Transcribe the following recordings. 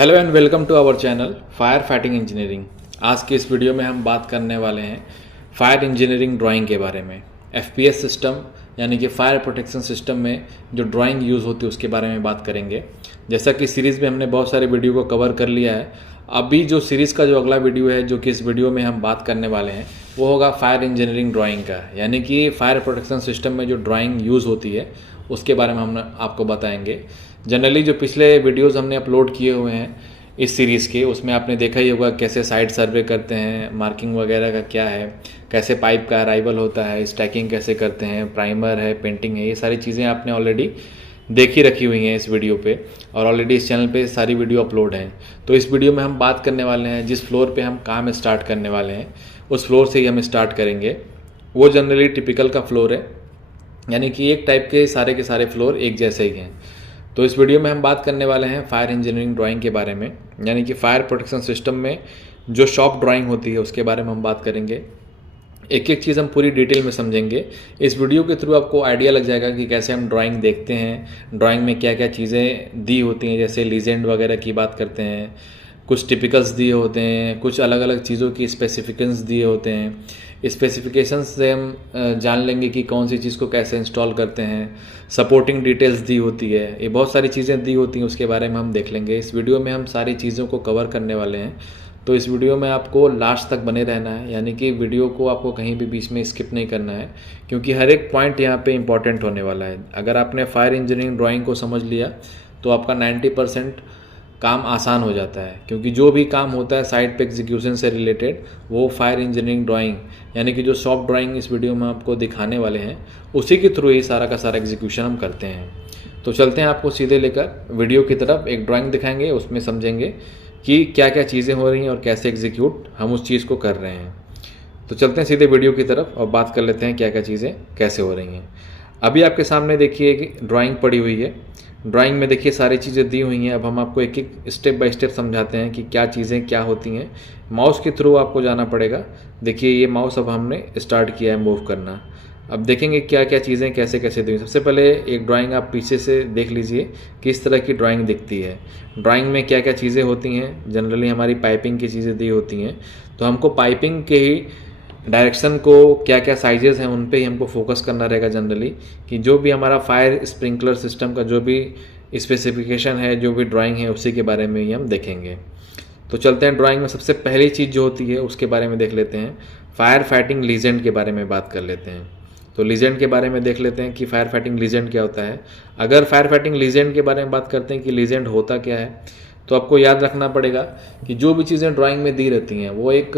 Hello and welcome to our channel fire fighting engineering. आज की इस वीडियो में हम बात करने वाले हैं फायर इंजीनियरिंग ड्राइंग के बारे में। एफपीएस सिस्टम यानी कि फायर प्रोटेक्शन सिस्टम में जो ड्राइंग यूज़ होती है उसके बारे में बात करेंगे। जैसा कि सीरीज़ में हमने बहुत सारे वीडियो को कवर कर लिया है, अभी जो सीरीज़ का जो अगला वीडियो है जो कि इस वीडियो में हम बात करने वाले हैं वो होगा फायर इंजीनियरिंग ड्राइंग का, यानी कि फायर प्रोटेक्शन सिस्टम में जो ड्राइंग यूज़ होती है उसके बारे में हम आपको बताएंगे। जनरली जो पिछले वीडियोस हमने अपलोड किए हुए हैं इस सीरीज़ के, उसमें आपने देखा ही होगा कैसे साइट सर्वे करते हैं, मार्किंग वगैरह का क्या है, कैसे पाइप का अराइवल होता है, स्टैकिंग कैसे करते हैं, प्राइमर है, पेंटिंग है, ये सारी चीज़ें आपने ऑलरेडी देखी रखी हुई हैं इस वीडियो पे, और ऑलरेडी इस चैनल पे सारी वीडियो अपलोड हैं। तो इस वीडियो में हम बात करने वाले हैं जिस फ्लोर पे हम काम स्टार्ट करने वाले हैं उस फ्लोर से ही हम स्टार्ट करेंगे। वो जनरली टिपिकल का फ्लोर है, यानी कि एक टाइप के सारे फ्लोर एक जैसे ही हैं। तो इस वीडियो में हम बात करने वाले हैं फायर इंजीनियरिंग ड्राइंग के बारे में, यानी कि फायर प्रोटेक्शन सिस्टम में जो शॉप ड्राइंग होती है उसके बारे में हम बात करेंगे। एक एक चीज़ हम पूरी डिटेल में समझेंगे। इस वीडियो के थ्रू आपको आइडिया लग जाएगा कि कैसे हम ड्राइंग देखते हैं, ड्राइंग में क्या क्या चीज़ें दी होती हैं, जैसे लीजेंड वगैरह की बात करते हैं, कुछ टिपिकल्स दिए होते हैं, कुछ अलग अलग चीज़ों की स्पेसिफिकेशंस दिए होते हैं। स्पेसिफिकेशंस से हम जान लेंगे कि कौन सी चीज़ को कैसे इंस्टॉल करते हैं, सपोर्टिंग डिटेल्स दी होती है, ये बहुत सारी चीज़ें दी होती हैं, उसके बारे में हम देख लेंगे। इस वीडियो में हम सारी चीज़ों को कवर करने वाले हैं, तो इस वीडियो में आपको लास्ट तक बने रहना है, यानी कि वीडियो को आपको कहीं भी बीच में स्किप नहीं करना है, क्योंकि हर एक पॉइंट यहाँ पे इंपॉर्टेंट होने वाला है। अगर आपने फायर इंजीनियरिंग ड्राइंग को समझ लिया तो आपका 90% काम आसान हो जाता है, क्योंकि जो भी काम होता है साइट पे एग्जीक्यूशन से रिलेटेड वो फायर इंजीनियरिंग ड्राइंग यानी कि जो सॉफ्ट ड्राइंग इस वीडियो में आपको दिखाने वाले हैं उसी के थ्रू ही सारा का सारा एग्जीक्यूशन हम करते हैं। तो चलते हैं आपको सीधे लेकर वीडियो की तरफ, एक ड्राइंग दिखाएंगे, उसमें समझेंगे कि क्या क्या चीज़ें हो रही हैं और कैसे एग्जीक्यूट हम उस चीज़ को कर रहे हैं। तो चलते हैं सीधे वीडियो की तरफ और बात कर लेते हैं क्या क्या चीज़ें कैसे हो रही हैं। अभी आपके सामने देखिए कि ड्राइंग पड़ी हुई है, ड्राइंग में देखिए सारी चीज़ें दी हुई हैं। अब हम आपको एक एक स्टेप बाय स्टेप समझाते हैं कि क्या चीज़ें क्या होती हैं। माउस के थ्रू आपको जाना पड़ेगा। देखिए ये माउस अब हमने स्टार्ट किया है मूव करना। अब देखेंगे क्या क्या चीज़ें कैसे कैसे दी हुई। सबसे पहले एक ड्राइंग आप पीछे से देख लीजिए किस तरह की ड्राइंग दिखती है। ड्राइंग में क्या क्या चीज़ें होती हैं, जनरली हमारी पाइपिंग की चीज़ें दी होती हैं, तो हमको पाइपिंग के ही डायरेक्शन को क्या क्या साइजेस हैं उन पे ही हमको फोकस करना रहेगा जनरली, कि जो भी हमारा फायर स्प्रिंकलर सिस्टम का जो भी स्पेसिफिकेशन है, जो भी ड्राइंग है, उसी के बारे में ही हम देखेंगे। तो चलते हैं ड्राइंग में सबसे पहली चीज़ जो होती है उसके बारे में देख लेते हैं। फायर फाइटिंग लीजेंड के बारे में बात कर लेते हैं। तो लीजेंड के बारे में देख लेते हैं कि फायर फाइटिंग लीजेंड क्या होता है। अगर फायर फाइटिंग लीजेंड के बारे में बात करते हैं कि लीजेंड होता क्या है, तो आपको याद रखना पड़ेगा कि जो भी चीज़ें ड्राइंग में दी रहती हैं वो एक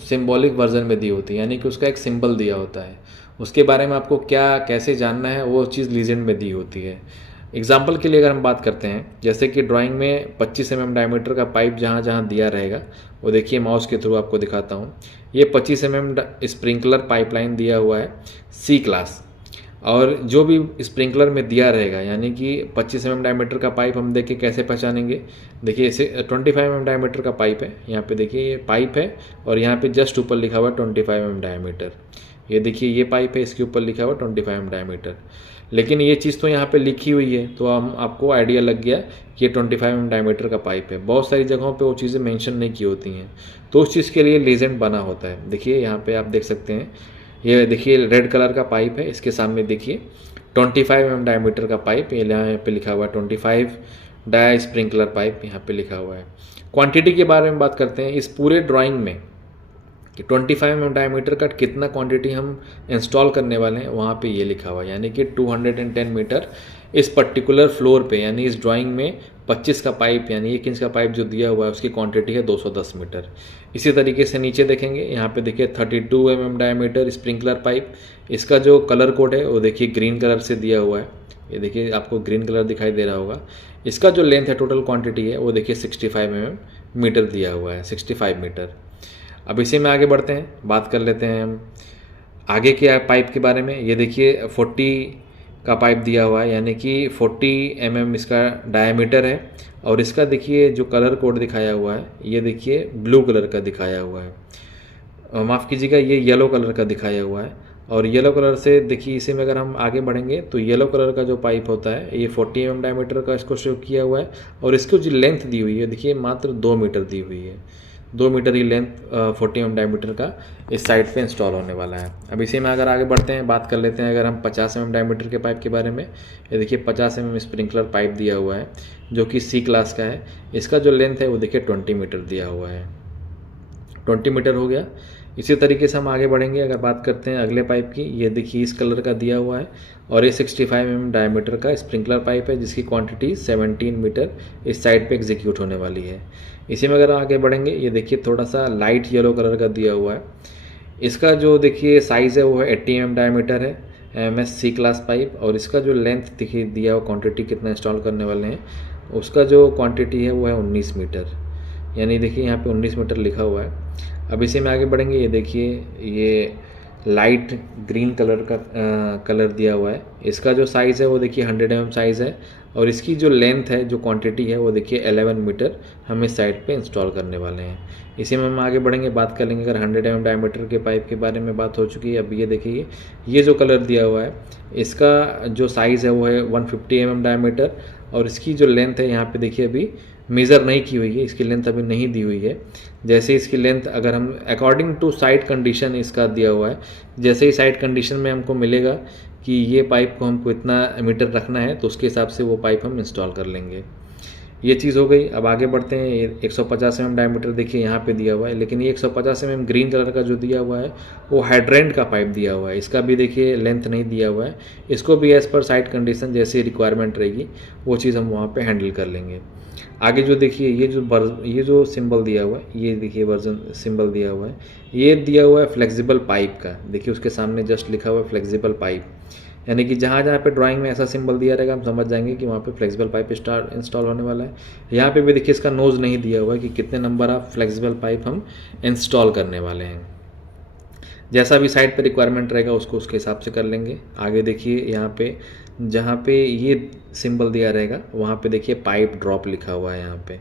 सिंबॉलिक वर्जन में दी होती है, यानी कि उसका एक सिंबल दिया होता है। उसके बारे में आपको क्या कैसे जानना है वो चीज़ लीजेंड में दी होती है। एग्जाम्पल के लिए अगर हम बात करते हैं, जैसे कि ड्राइंग में 25 mm डायमीटर का पाइप जहाँ जहाँ दिया रहेगा वो देखिए माउस के थ्रू आपको दिखाता हूँ। ये 25 mm स्प्रिंकलर पाइपलाइन दिया हुआ है C क्लास, और जो भी स्प्रिंकलर में दिया रहेगा, यानी कि 25 mm डायमीटर का पाइप हम देख के कैसे पहचानेंगे। देखिए इसे 25 mm डायमीटर का पाइप है, यहाँ पे देखिए ये पाइप है और यहाँ पे जस्ट ऊपर लिखा हुआ है 25 mm डायमीटर। ये देखिए ये पाइप है, इसके ऊपर लिखा हुआ 25 mm डायमीटर, लेकिन ये चीज़ तो यहाँ पे लिखी हुई है तो हम आपको आइडिया लग गया कि ये 25 mm डायमीटर का पाइप है। बहुत सारी जगहों पे वो चीज़ें मेंशन नहीं की होती हैं, तो उस चीज़ के लिए लीजेंड बना होता है। देखिए यहाँ पे आप देख सकते हैं, ये देखिए रेड कलर का पाइप है, इसके सामने देखिए 25 mm डायमीटर का पाइप, ये यहाँ पे लिखा हुआ है 25 डाया स्प्रिंकलर पाइप, यहाँ पे लिखा हुआ है। क्वांटिटी के बारे में बात करते हैं इस पूरे ड्राइंग में कि 25 mm डायमीटर का कितना क्वांटिटी हम इंस्टॉल करने वाले हैं, वहाँ पे ये लिखा हुआ है, यानी कि 210 मीटर इस पर्टिकुलर फ्लोर पे, यानी इस ड्राइंग में 25 का पाइप यानी 1 इंच का पाइप जो दिया हुआ है उसकी क्वांटिटी है 210 मीटर। इसी तरीके से नीचे देखेंगे, यहाँ पे देखिए 32 mm डायमीटर स्प्रिंकलर पाइप, इसका जो कलर कोड है वो देखिए ग्रीन कलर से दिया हुआ है। ये देखिए आपको ग्रीन कलर दिखाई दे रहा होगा। इसका जो लेंथ है टोटल क्वान्टिटी है वो देखिए 65 मीटर दिया हुआ है, 65 मीटर। अब इसी में आगे बढ़ते हैं, बात कर लेते हैं हम आगे के पाइप के बारे में। ये देखिए 40 का पाइप दिया हुआ है, यानी कि 40 mm इसका डायमीटर है, और इसका देखिए जो कलर कोड दिखाया हुआ है ये देखिए ब्लू कलर का दिखाया हुआ है, माफ़ कीजिएगा ये येलो कलर का दिखाया हुआ है। और येलो कलर से देखिए, इसी में अगर हम आगे बढ़ेंगे तो येलो कलर का जो पाइप होता है ये 40 mm डायमीटर का इसको शो किया हुआ है, और इसको जो लेंथ दी हुई है देखिए मात्र 2 मीटर दी हुई है। 2 मीटर ही लेंथ 40 mm डायमीटर का इस साइड पे इंस्टॉल होने वाला है। अब इसी में अगर आगे बढ़ते हैं, बात कर लेते हैं अगर हम 50 mm डायमीटर के पाइप के बारे में। ये देखिए 50 mm स्प्रिंकलर पाइप दिया हुआ है जो कि C क्लास का है। इसका जो लेंथ है वो देखिए 20 मीटर दिया हुआ है, 20 मीटर हो गया। इसी तरीके से हम आगे बढ़ेंगे, अगर बात करते हैं अगले पाइप की। ये देखिए इस कलर का दिया हुआ है और ये 65 mm डायमीटर का स्प्रिंकलर पाइप है जिसकी क्वांटिटी 17 मीटर इस साइड पे एग्जीक्यूट होने वाली है। इसी में अगर आगे बढ़ेंगे, ये देखिए थोड़ा सा लाइट येलो कलर का दिया हुआ है। इसका जो देखिए साइज़ है वो है 80 mm डायमीटर है, MS C क्लास पाइप। और इसका जो लेंथ देखिए दिया हुआ, क्वांटिटी कितना इंस्टॉल करने वाले हैं, उसका जो क्वांटिटी है वो है 19 मीटर, यानी देखिए यहाँ पे 19 मीटर लिखा हुआ है। अब इसी में आगे बढ़ेंगे, ये देखिए ये लाइट ग्रीन कलर का कलर दिया हुआ है। इसका जो साइज़ है वो देखिए 100 mm साइज़ है, और इसकी जो लेंथ है, जो क्वांटिटी है वो देखिए 11 मीटर हम इस साइड पे इंस्टॉल करने वाले हैं। इसी में हम आगे बढ़ेंगे, बात कर लेंगे अगर 100 mm डायमीटर के पाइप के बारे में बात हो चुकी है। अब ये देखिए ये जो कलर दिया हुआ है, इसका जो साइज़ है वो है 150 mm डायमीटर, और इसकी जो लेंथ है यहाँ पे देखिए अभी मेज़र नहीं की हुई है, इसकी लेंथ अभी नहीं दी हुई है। जैसे इसकी लेंथ अगर हम अकॉर्डिंग टू साइट कंडीशन इसका दिया हुआ है, जैसे ही साइट कंडीशन में हमको मिलेगा कि ये पाइप को हमको इतना मीटर रखना है तो उसके हिसाब से वो पाइप हम इंस्टॉल कर लेंगे। ये चीज़ हो गई। अब आगे बढ़ते हैं, ये 150 mm डायमीटर देखिए यहाँ पे दिया हुआ है, लेकिन ये 150 mm ग्रीन कलर का जो दिया हुआ है वो हाइड्रेंट का पाइप दिया हुआ है। इसका भी देखिए लेंथ नहीं दिया हुआ है, इसको भी एज़ पर साइट कंडीशन जैसी रिक्वायरमेंट रहेगी वो चीज़ हम वहाँ पे हैंडल कर लेंगे। आगे जो देखिए ये जो सिंबल दिया हुआ है, ये देखिए वर्जन सिंबल दिया हुआ है, ये दिया हुआ है फ्लेक्सिबल पाइप का। देखिए उसके सामने जस्ट लिखा हुआ है फ्लेक्सिबल पाइप, यानी कि जहाँ जहाँ पे ड्राइंग में ऐसा सिंबल दिया रहेगा हम समझ जाएंगे कि वहाँ पे फ्लेक्सिबल पाइप इंस्टॉल होने वाला है। यहाँ पे भी देखिए इसका नोज़ नहीं दिया हुआ है कि कितने नंबर ऑफ फ्लेक्सिबल पाइप हम इंस्टॉल करने वाले हैं। जैसा भी साइट पे रिक्वायरमेंट रहेगा उसको उसके हिसाब से कर लेंगे। आगे देखिए यहाँ पे जहाँ पे ये सिंबल दिया रहेगा वहाँ पे देखिए पाइप ड्रॉप लिखा हुआ है यहाँ पे,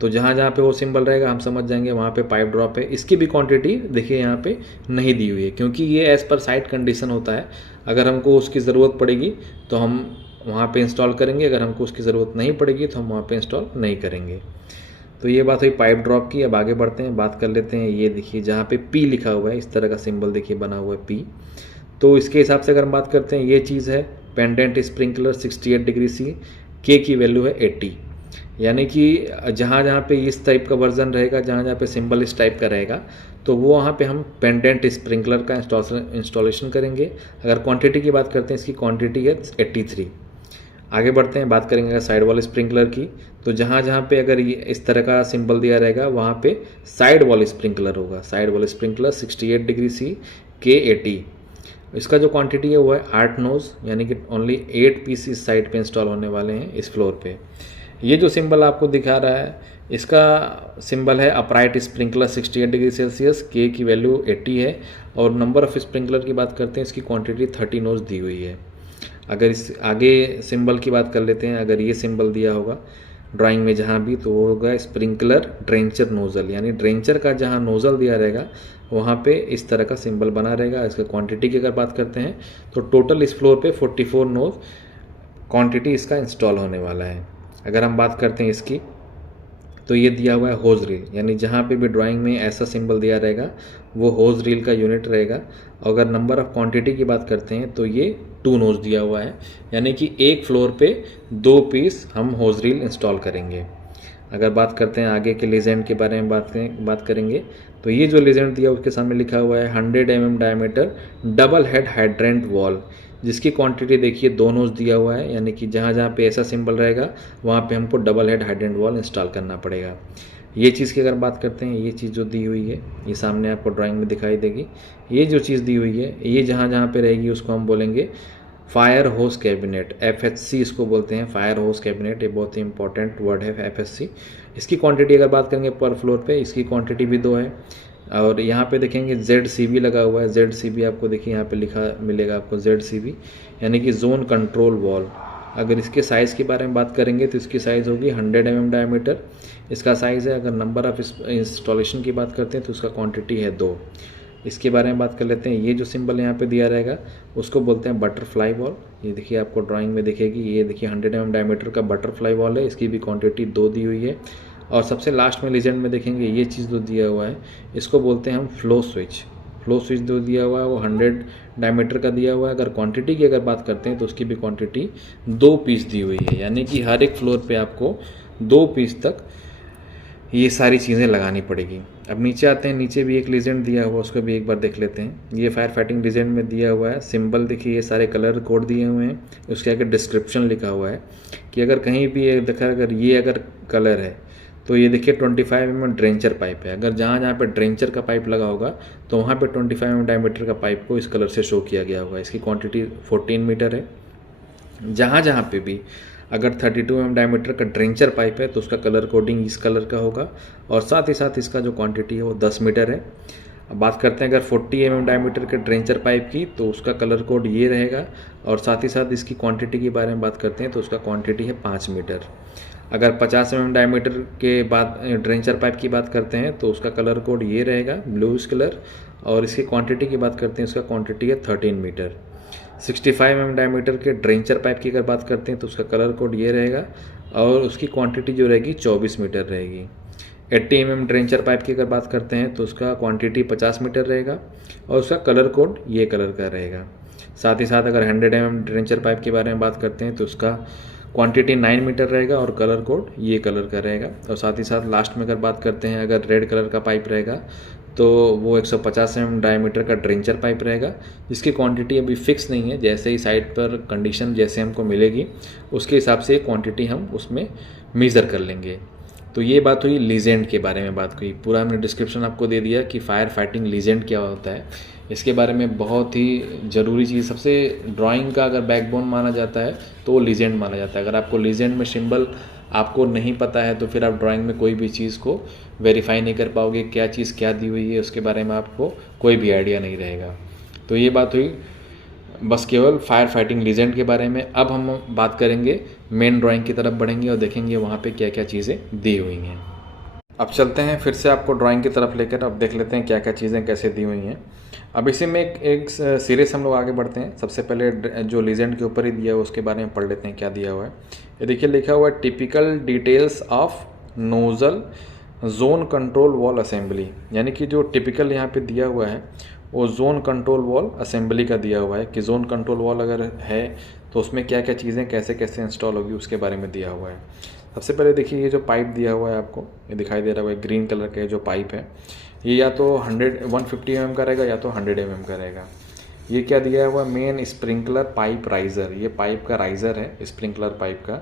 तो जहाँ जहाँ पे वो सिंबल रहेगा हम समझ जाएंगे वहाँ पे पाइप ड्रॉप है। इसकी भी क्वांटिटी देखिए यहाँ पे नहीं दी हुई है, क्योंकि ये एज़ पर साइट कंडीशन होता है। अगर हमको उसकी ज़रूरत पड़ेगी तो हम वहाँ पे इंस्टॉल करेंगे, अगर हमको उसकी ज़रूरत नहीं पड़ेगी तो हम वहाँ पे इंस्टॉल नहीं करेंगे। तो ये बात हुई पाइप ड्रॉप की। अब आगे बढ़ते हैं, बात कर लेते हैं। ये देखिए जहाँ पे P लिखा हुआ है, इस तरह का सिंबल देखिए बना हुआ है P, तो इसके हिसाब से अगर हम बात करते हैं, ये चीज़ है pendant sprinkler 68 degree C, K की वैल्यू है 80, यानी कि जहाँ जहाँ पे इस टाइप का वर्जन रहेगा, जहाँ जहाँ पे सिंबल इस टाइप का रहेगा, तो वो वहाँ पे हम पेंडेंट स्प्रिंकलर का इंस्टॉलेशन करेंगे। अगर क्वांटिटी की बात करते हैं, इसकी क्वांटिटी है 83। आगे बढ़ते हैं, बात करेंगे साइड वॉल स्प्रिंकलर की, तो जहाँ जहाँ पे अगर ये इस तरह का सिंबल दिया रहेगा वहाँ पे साइड वॉल स्प्रिंकलर होगा। Side wall sprinkler 68 degree C, K 80। इसका जो क्वांटिटी है वो है 8 नोज, यानी कि ओनली 8 पीस इस साइड पे इंस्टॉल होने वाले हैं इस फ्लोर पे। ये जो सिंबल आपको दिखा रहा है, इसका सिंबल है upright sprinkler 68 degree Celsius, K की वैल्यू 80 है, और नंबर ऑफ स्प्रिंकलर की बात करते हैं, इसकी क्वांटिटी 30 नोज दी हुई है। अगर इस आगे सिंबल की बात कर लेते हैं, अगर ये सिंबल दिया होगा ड्राइंग में जहाँ भी, तो वो होगा स्प्रिंकलर ड्रेंचर नोज़ल, यानी ड्रेंचर का जहाँ नोज़ल दिया रहेगा वहाँ पे इस तरह का सिंबल बना रहेगा। इसका क्वांटिटी की अगर बात करते हैं तो टोटल इस फ्लोर पे 44 नोज क्वांटिटी इसका इंस्टॉल होने वाला है। अगर हम बात करते हैं इसकी, तो ये दिया हुआ है होज रील, यानी जहाँ पे भी ड्राइंग में ऐसा सिंबल दिया रहेगा वो होज रील का यूनिट रहेगा। अगर नंबर ऑफ़ क्वांटिटी की बात करते हैं तो ये 2 नोज दिया हुआ है, यानी कि एक फ्लोर पे 2 पीस हम होज रील इंस्टॉल करेंगे। अगर बात करते हैं आगे के लीजेंड के बारे में बात करेंगे, तो ये जो लीजेंड दिया उसके सामने लिखा हुआ है 100 mm diameter double head hydrant wall, जिसकी क्वांटिटी देखिए 2 नोज दिया हुआ है, यानी कि जहाँ जहाँ पे ऐसा सिंबल रहेगा वहाँ पे हमको double head hydrant wall install करना पड़ेगा। ये चीज़ की अगर बात करते हैं, ये चीज़ जो दी हुई है ये सामने आपको ड्राइंग में दिखाई देगी। ये जो चीज़ दी हुई है ये जहाँ जहाँ पे रहेगी उसको हम बोलेंगे फायर होस कैबिनेट, FHC इसको बोलते हैं, फायर होस कैबिनेट। ये बहुत ही इंपॉर्टेंट वर्ड है FHC। इसकी क्वांटिटी अगर बात करेंगे पर फ्लोर पे, इसकी क्वांटिटी भी 2 है। और यहाँ पे देखेंगे ZCB लगा हुआ है, ZCB आपको देखिए यहाँ पे लिखा मिलेगा आपको ZCB, यानी कि जोन कंट्रोल वॉल। अगर इसके साइज़ के बारे में बात करेंगे तो इसकी साइज़ होगी 100 mm डायमीटर इसका साइज़ है। अगर नंबर ऑफ़ इंस्टॉलेशन की बात करते हैं तो उसका क्वांटिटी है 2। इसके बारे में बात कर लेते हैं। ये जो सिंबल यहाँ पे दिया रहेगा उसको बोलते हैं बटरफ्लाई बॉल। ये देखिए आपको ड्राइंग में दिखेगी, ये देखिए 100 mm डायमीटर का बटरफ्लाई बॉल है। इसकी भी क्वांटिटी 2 दी हुई है। और सबसे लास्ट में लीजेंड में देखेंगे ये चीज़ जो दिया हुआ है इसको बोलते हैं हम फ्लो स्विच। फ्लो स्विच जो दिया हुआ है वो 100 डायमीटर का दिया हुआ है। अगर क्वांटिटी की अगर बात करते हैं तो उसकी भी क्वांटिटी 2 पीस दी हुई है, यानी कि हर एक फ्लोर पे आपको 2 पीस तक ये सारी चीज़ें लगानी पड़ेगी। अब नीचे आते हैं, नीचे भी एक लीजेंड दिया हुआ, उसको भी एक बार देख लेते हैं। ये फायर फाइटिंग लीजेंड में दिया हुआ है सिंबल, देखिए ये सारे कलर कोड दिए हुए हैं। उसके आगे डिस्क्रिप्शन लिखा हुआ है कि अगर कहीं भी देखा अगर ये अगर कलर है तो ये देखिए 25 mm ड्रेंचर पाइप है। अगर जहाँ जहाँ पे ड्रेंचर का पाइप लगा होगा तो वहाँ पे 25 mm डायमीटर का पाइप को इस कलर से शो किया गया होगा। इसकी क्वांटिटी 14 मीटर है। जहाँ जहाँ पे भी अगर 32 mm डायमीटर का ड्रेंचर पाइप है तो उसका कलर कोडिंग इस कलर का होगा, और साथ ही साथ इसका जो क्वांटिटी है वो 10 मीटर है। अब बात करते हैं अगर 40 mm डायमीटर के ड्रेंचर पाइप की तो उसका कलर कोड ये रहेगा, और साथ ही साथ इसकी क्वांटिटी के बारे में बात करते हैं तो उसका क्वांटिटी है 5 मीटर। अगर 50 mm डायमीटर के बाद ड्रेंचर पाइप की बात करते हैं तो उसका कलर कोड ये रहेगा ब्लूइश कलर, और इसकी क्वांटिटी की बात करते हैं उसका क्वांटिटी है 13 मीटर। 65 mm डायमीटर के ड्रेंचर पाइप की अगर बात करते हैं तो उसका कलर कोड ये रहेगा, और उसकी क्वांटिटी जो रहेगी 24 मीटर रहेगी। 80 mm ड्रेंचर पाइप की अगर बात करते हैं तो उसका क्वांटिटी 50 मीटर रहेगा, और उसका कलर कोड ये कलर का रहेगा। साथ ही साथ अगर 100 mm ड्रेंचर पाइप के बारे में बात करते हैं तो उसका क्वांटिटी 9 मीटर रहेगा और कलर कोड ये कलर का रहेगा। और साथ ही साथ लास्ट में अगर बात करते हैं अगर रेड कलर का पाइप रहेगा तो वो 150 mm डायमीटर का ड्रेंचर पाइप रहेगा, जिसकी क्वांटिटी अभी फिक्स नहीं है। जैसे ही साइट पर कंडीशन जैसे हमको मिलेगी उसके हिसाब से क्वांटिटी हम उसमें मेज़र कर लेंगे। तो ये बात हुई लीजेंड के बारे में बात हुई। पूरा हमने डिस्क्रिप्शन आपको दे दिया कि फायर फाइटिंग लीजेंड क्या होता है। इसके बारे में बहुत ही ज़रूरी चीज़, सबसे ड्राइंग का अगर बैकबोन माना जाता है तो वो लीजेंड माना जाता है। अगर आपको लीजेंड में सिंबल आपको नहीं पता है तो फिर आप ड्राइंग में कोई भी चीज़ को वेरीफाई नहीं कर पाओगे, क्या चीज़ क्या दी हुई है उसके बारे में आपको कोई भी आइडिया नहीं रहेगा। तो ये बात हुई बस केवल फायर फाइटिंग लीजेंड के बारे में। अब हम बात करेंगे मेन ड्राइंग की तरफ बढ़ेंगे और देखेंगे वहाँ पे क्या क्या चीज़ें दी हुई हैं। अब चलते हैं फिर से आपको ड्राइंग की तरफ लेकर, अब देख लेते हैं क्या क्या चीज़ें कैसे दी हुई हैं। अब इसी में एक सीरीज हम लोग आगे बढ़ते हैं। सबसे पहले जो लीजेंड के ऊपर ही दिया हुआ उसके बारे में पढ़ लेते हैं क्या दिया हुआ है। ये देखिए लिखा हुआ है typical details of nozzle zone control wall assembly, यानी कि जो टिपिकल यहाँ पे दिया हुआ है वो जोन कंट्रोल वॉल असेंबली का दिया हुआ है कि जोन कंट्रोल वॉल अगर है तो उसमें क्या क्या चीज़ें कैसे कैसे इंस्टॉल होगी उसके बारे में दिया हुआ है। सबसे पहले देखिए ये जो पाइप दिया हुआ है आपको ये दिखाई दे रहा है ग्रीन कलर का जो पाइप है, ये या तो 150 mm का रहेगा या तो 100 mm का रहेगा। ये क्या दिया हुआ मेन स्प्रिंकलर पाइप राइज़र, ये पाइप का राइज़र है स्प्रिंकलर पाइप का।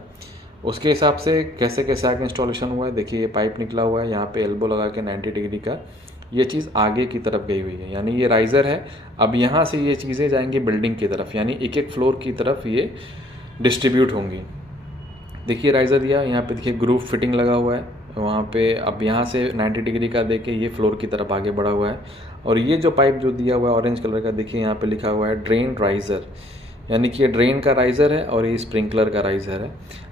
उसके हिसाब से कैसे कैसे आगे इंस्टॉलेशन हुआ है, देखिए ये पाइप निकला हुआ है यहाँ पे एल्बो लगा के 90 डिग्री का, ये चीज़ आगे की तरफ गई हुई है, यानी ये राइज़र है। अब यहाँ से ये चीज़ें जाएंगी बिल्डिंग की तरफ, यानी एक एक फ्लोर की तरफ ये डिस्ट्रीब्यूट होंगी। देखिए राइज़र दिया, यहाँ पे देखिए ग्रूव फिटिंग लगा हुआ है वहाँ पे। अब यहाँ से 90 डिग्री का देके ये फ्लोर की तरफ आगे बढ़ा हुआ है। और ये जो पाइप जो दिया हुआ है ऑरेंज कलर का, देखिए यहाँ पे लिखा हुआ है ड्रेन राइज़र, यानी कि ये ड्रेन का राइज़र है और ये स्प्रिंकलर का राइज़र है।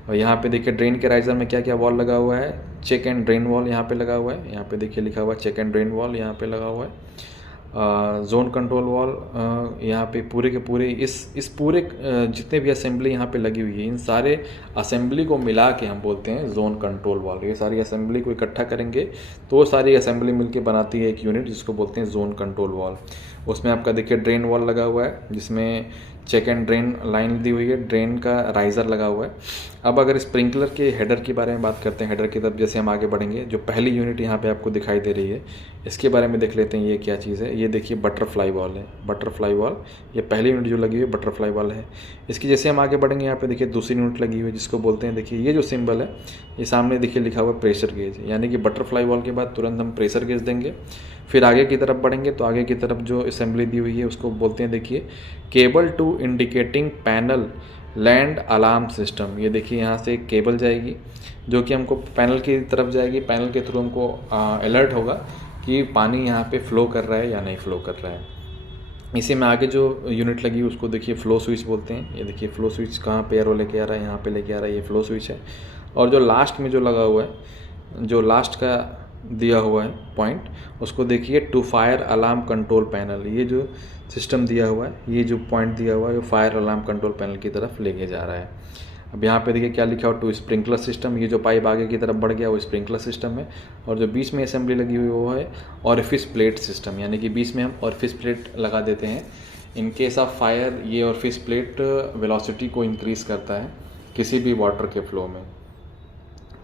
और यहाँ पे देखिए ड्रेन के राइज़र में क्या क्या वॉल लगा हुआ है, चेक एंड ड्रेन वॉल यहाँ पे लगा हुआ है। यहाँ पे देखिए लिखा हुआ है चेक एंड ड्रेन वॉल यहाँ पे लगा हुआ है। जोन कंट्रोल वॉल यहाँ पे पूरे के पूरे इस पूरे जितने भी असेंबली यहाँ पे लगी हुई है इन सारे असेंबली को मिला के हम बोलते हैं जोन कंट्रोल वॉल। ये सारी असेंबली को इकट्ठा करेंगे तो वो सारी असेंबली मिलके बनाती है एक यूनिट जिसको बोलते हैं जोन कंट्रोल वॉल। उसमें आपका देखिए ड्रेन वॉल लगा हुआ है जिसमें चेक एंड ड्रेन लाइन दी हुई है, ड्रेन का राइज़र लगा हुआ है। अब अगर स्प्रिंकलर के हेडर के बारे में बात करते हैं, हेडर की तरफ जैसे हम आगे बढ़ेंगे, जो पहली यूनिट यहाँ पे आपको दिखाई दे रही है इसके बारे में देख लेते हैं ये क्या चीज़ है। ये देखिए बटरफ्लाई वॉल है, बटरफ्लाई वॉल ये पहली यूनिट जो लगी हुई है बटरफ्लाई वॉल है। इसकी जैसे हम आगे बढ़ेंगे यहाँ पे देखिए दूसरी यूनिट लगी हुई है जिसको बोलते हैं, देखिए ये जो सिंबल है ये सामने देखिए लिखा हुआ है प्रेशर गेज, यानी कि बटरफ्लाई वॉल के बाद तुरंत हम प्रेशर गेज देंगे। फिर आगे की तरफ बढ़ेंगे तो आगे की तरफ जो असेंबली दी हुई है उसको बोलते हैं देखिए cable to indicating panel land alarm system. ये देखिए यहाँ से एक केबल जाएगी जो कि हमको पैनल की तरफ जाएगी, पैनल के थ्रू हमको अलर्ट होगा कि पानी यहाँ पे फ्लो कर रहा है या नहीं फ्लो कर रहा है। इसी में आगे जो यूनिट लगी उसको देखिए फ्लो स्विच बोलते हैं। ये देखिए फ्लो स्विच कहाँ पे एरो लेके आ रहा है, यहाँ पे लेके आ रहा है, ये फ्लो स्विच है। और जो लास्ट में जो लगा हुआ है, जो लास्ट का दिया हुआ है पॉइंट, उसको देखिए to fire alarm control panel, ये जो सिस्टम दिया हुआ है, ये जो पॉइंट दिया हुआ है वो फायर अलार्म कंट्रोल पैनल की तरफ लेके जा रहा है। अब यहाँ पे देखिए क्या लिखा हुआ, टू स्प्रिंकलर सिस्टम, ये जो पाइप आगे की तरफ बढ़ गया वो स्प्रिंकलर सिस्टम है, और जो बीच में असेंबली लगी हुई वो है ऑरिफिस प्लेट सिस्टम, यानी कि बीच में हम ऑरिफिस प्लेट लगा देते हैं। इन केस ऑफ फायर ये ऑरिफिस प्लेट वेलोसिटी को इंक्रीज़ करता है किसी भी वाटर के फ्लो में।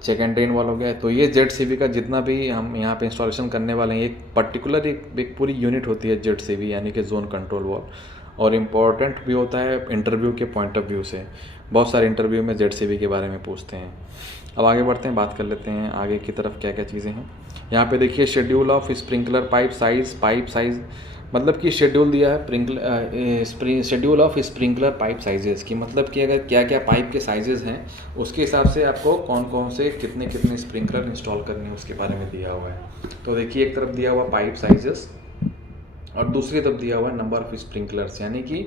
चेक एंड ड्रेन वाल हो गया। तो ये जेड का जितना भी हम यहाँ पे इंस्टॉलेशन करने वाले हैं, एक पर्टिकुलर एक पूरी यूनिट होती है जेड यानी कि जोन कंट्रोल वाल, और इम्पॉर्टेंट भी होता है इंटरव्यू के पॉइंट ऑफ व्यू से। बहुत सारे इंटरव्यू में जेड के बारे में पूछते हैं। अब आगे बढ़ते हैं, बात कर लेते हैं आगे की तरफ क्या क्या चीज़ें हैं। यहाँ पे देखिए schedule of sprinkler pipe size, मतलब कि शेड्यूल दिया है schedule of sprinkler pipe sizes की, मतलब कि अगर क्या क्या पाइप के साइजेस हैं उसके हिसाब से आपको कौन कौन से कितने कितने स्प्रिंकलर इंस्टॉल करने हैं उसके बारे में दिया हुआ है। तो देखिए एक तरफ दिया हुआ पाइप साइजेस और दूसरी तरफ दिया हुआ नंबर ऑफ स्प्रिंकलर्स, यानी कि